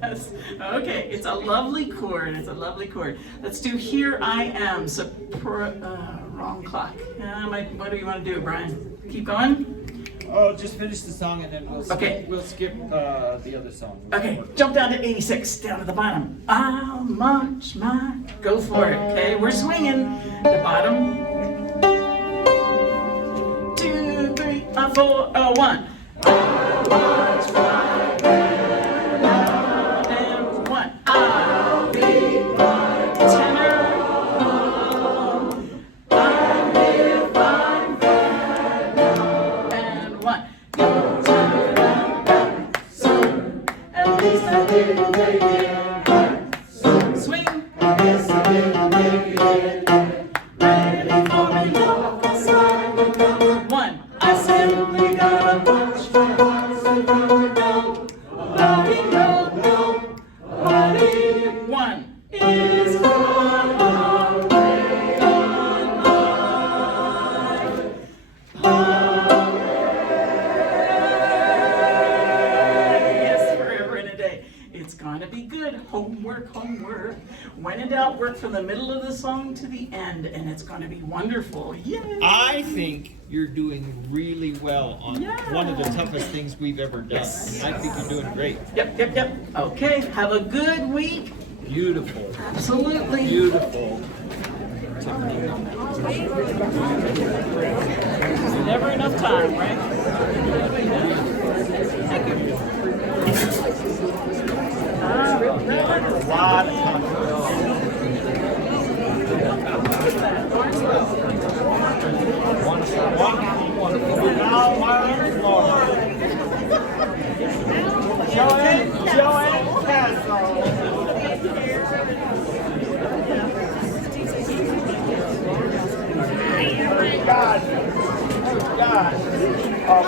Yes. Okay, it's a lovely chord. It's a lovely chord. Let's do Here I Am. Wrong clock. What do you want to do, Brian? Keep going? Oh, just finish the song and then we'll Okay. skip the other song. Okay, jump down to 86, down to the bottom. I'll march my, go for it, okay? We're swinging. The bottom. 2, 3, 4, 1. I'll march my band out and 1. I'll be my tenor. I'm if I'm bad now. And 1. Go turn around, so at least I didn't make it. Swing. Yes, I didn't make it. Ready for me, no, 1. I simply gotta watch my heart and go. Nobody, no, nobody. 1 is gone away on my Yes, forever and a day. It's gonna be good. Homework, homework. When in doubt, work from the middle of the song to the end, and it's gonna be wonderful. Yay! I think you're doing really well on one of the toughest things we've ever done. Yes. I think you're doing great. Yep. Okay, have a good week. Beautiful. Absolutely. Beautiful. Never enough time, right? A lot of Joanne Castle. God. Oh,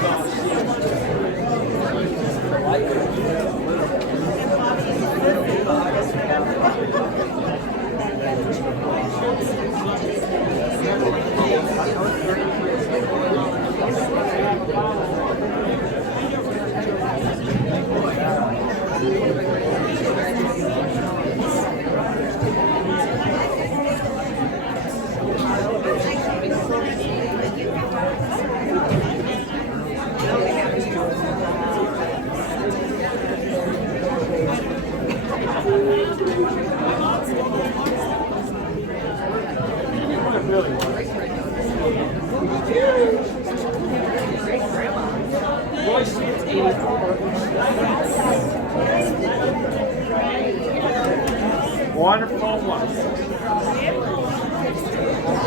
Wonderful one.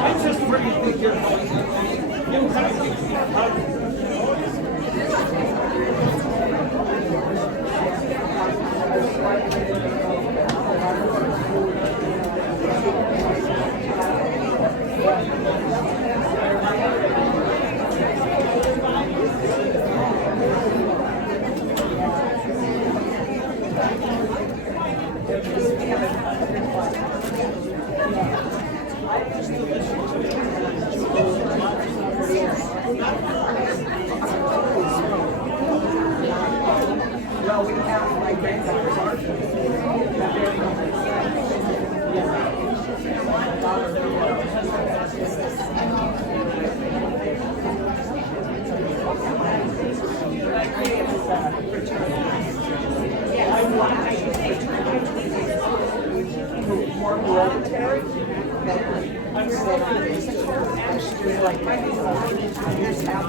I just really think you're Well, we have my granddaughter's art. More hereditary. I'm actually like my just have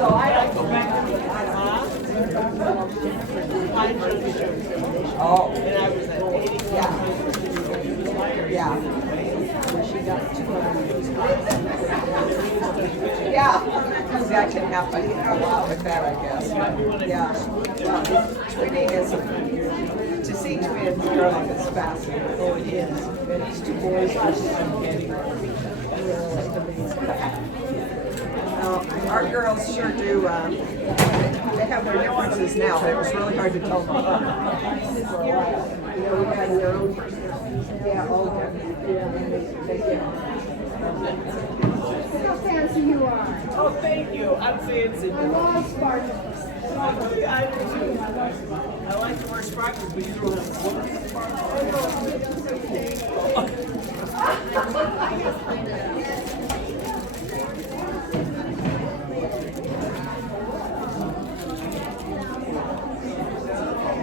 so I go back to the oh, and I was at 80. Yeah. She got 200. Yeah, that can happen a lot with that. guess. Yeah. Twinning is, to see twins grow up is fascinating. Oh, it is. And these two boys are getting our girls sure do, they have their differences now, but it was really hard to tell them apart. You know, we had their own personalities. Yeah, all different. How fancy you are. Oh, thank you. I'm fancy. I love sparkles. I do too. I like to wear sparkles, but you don't have to wear sparkles.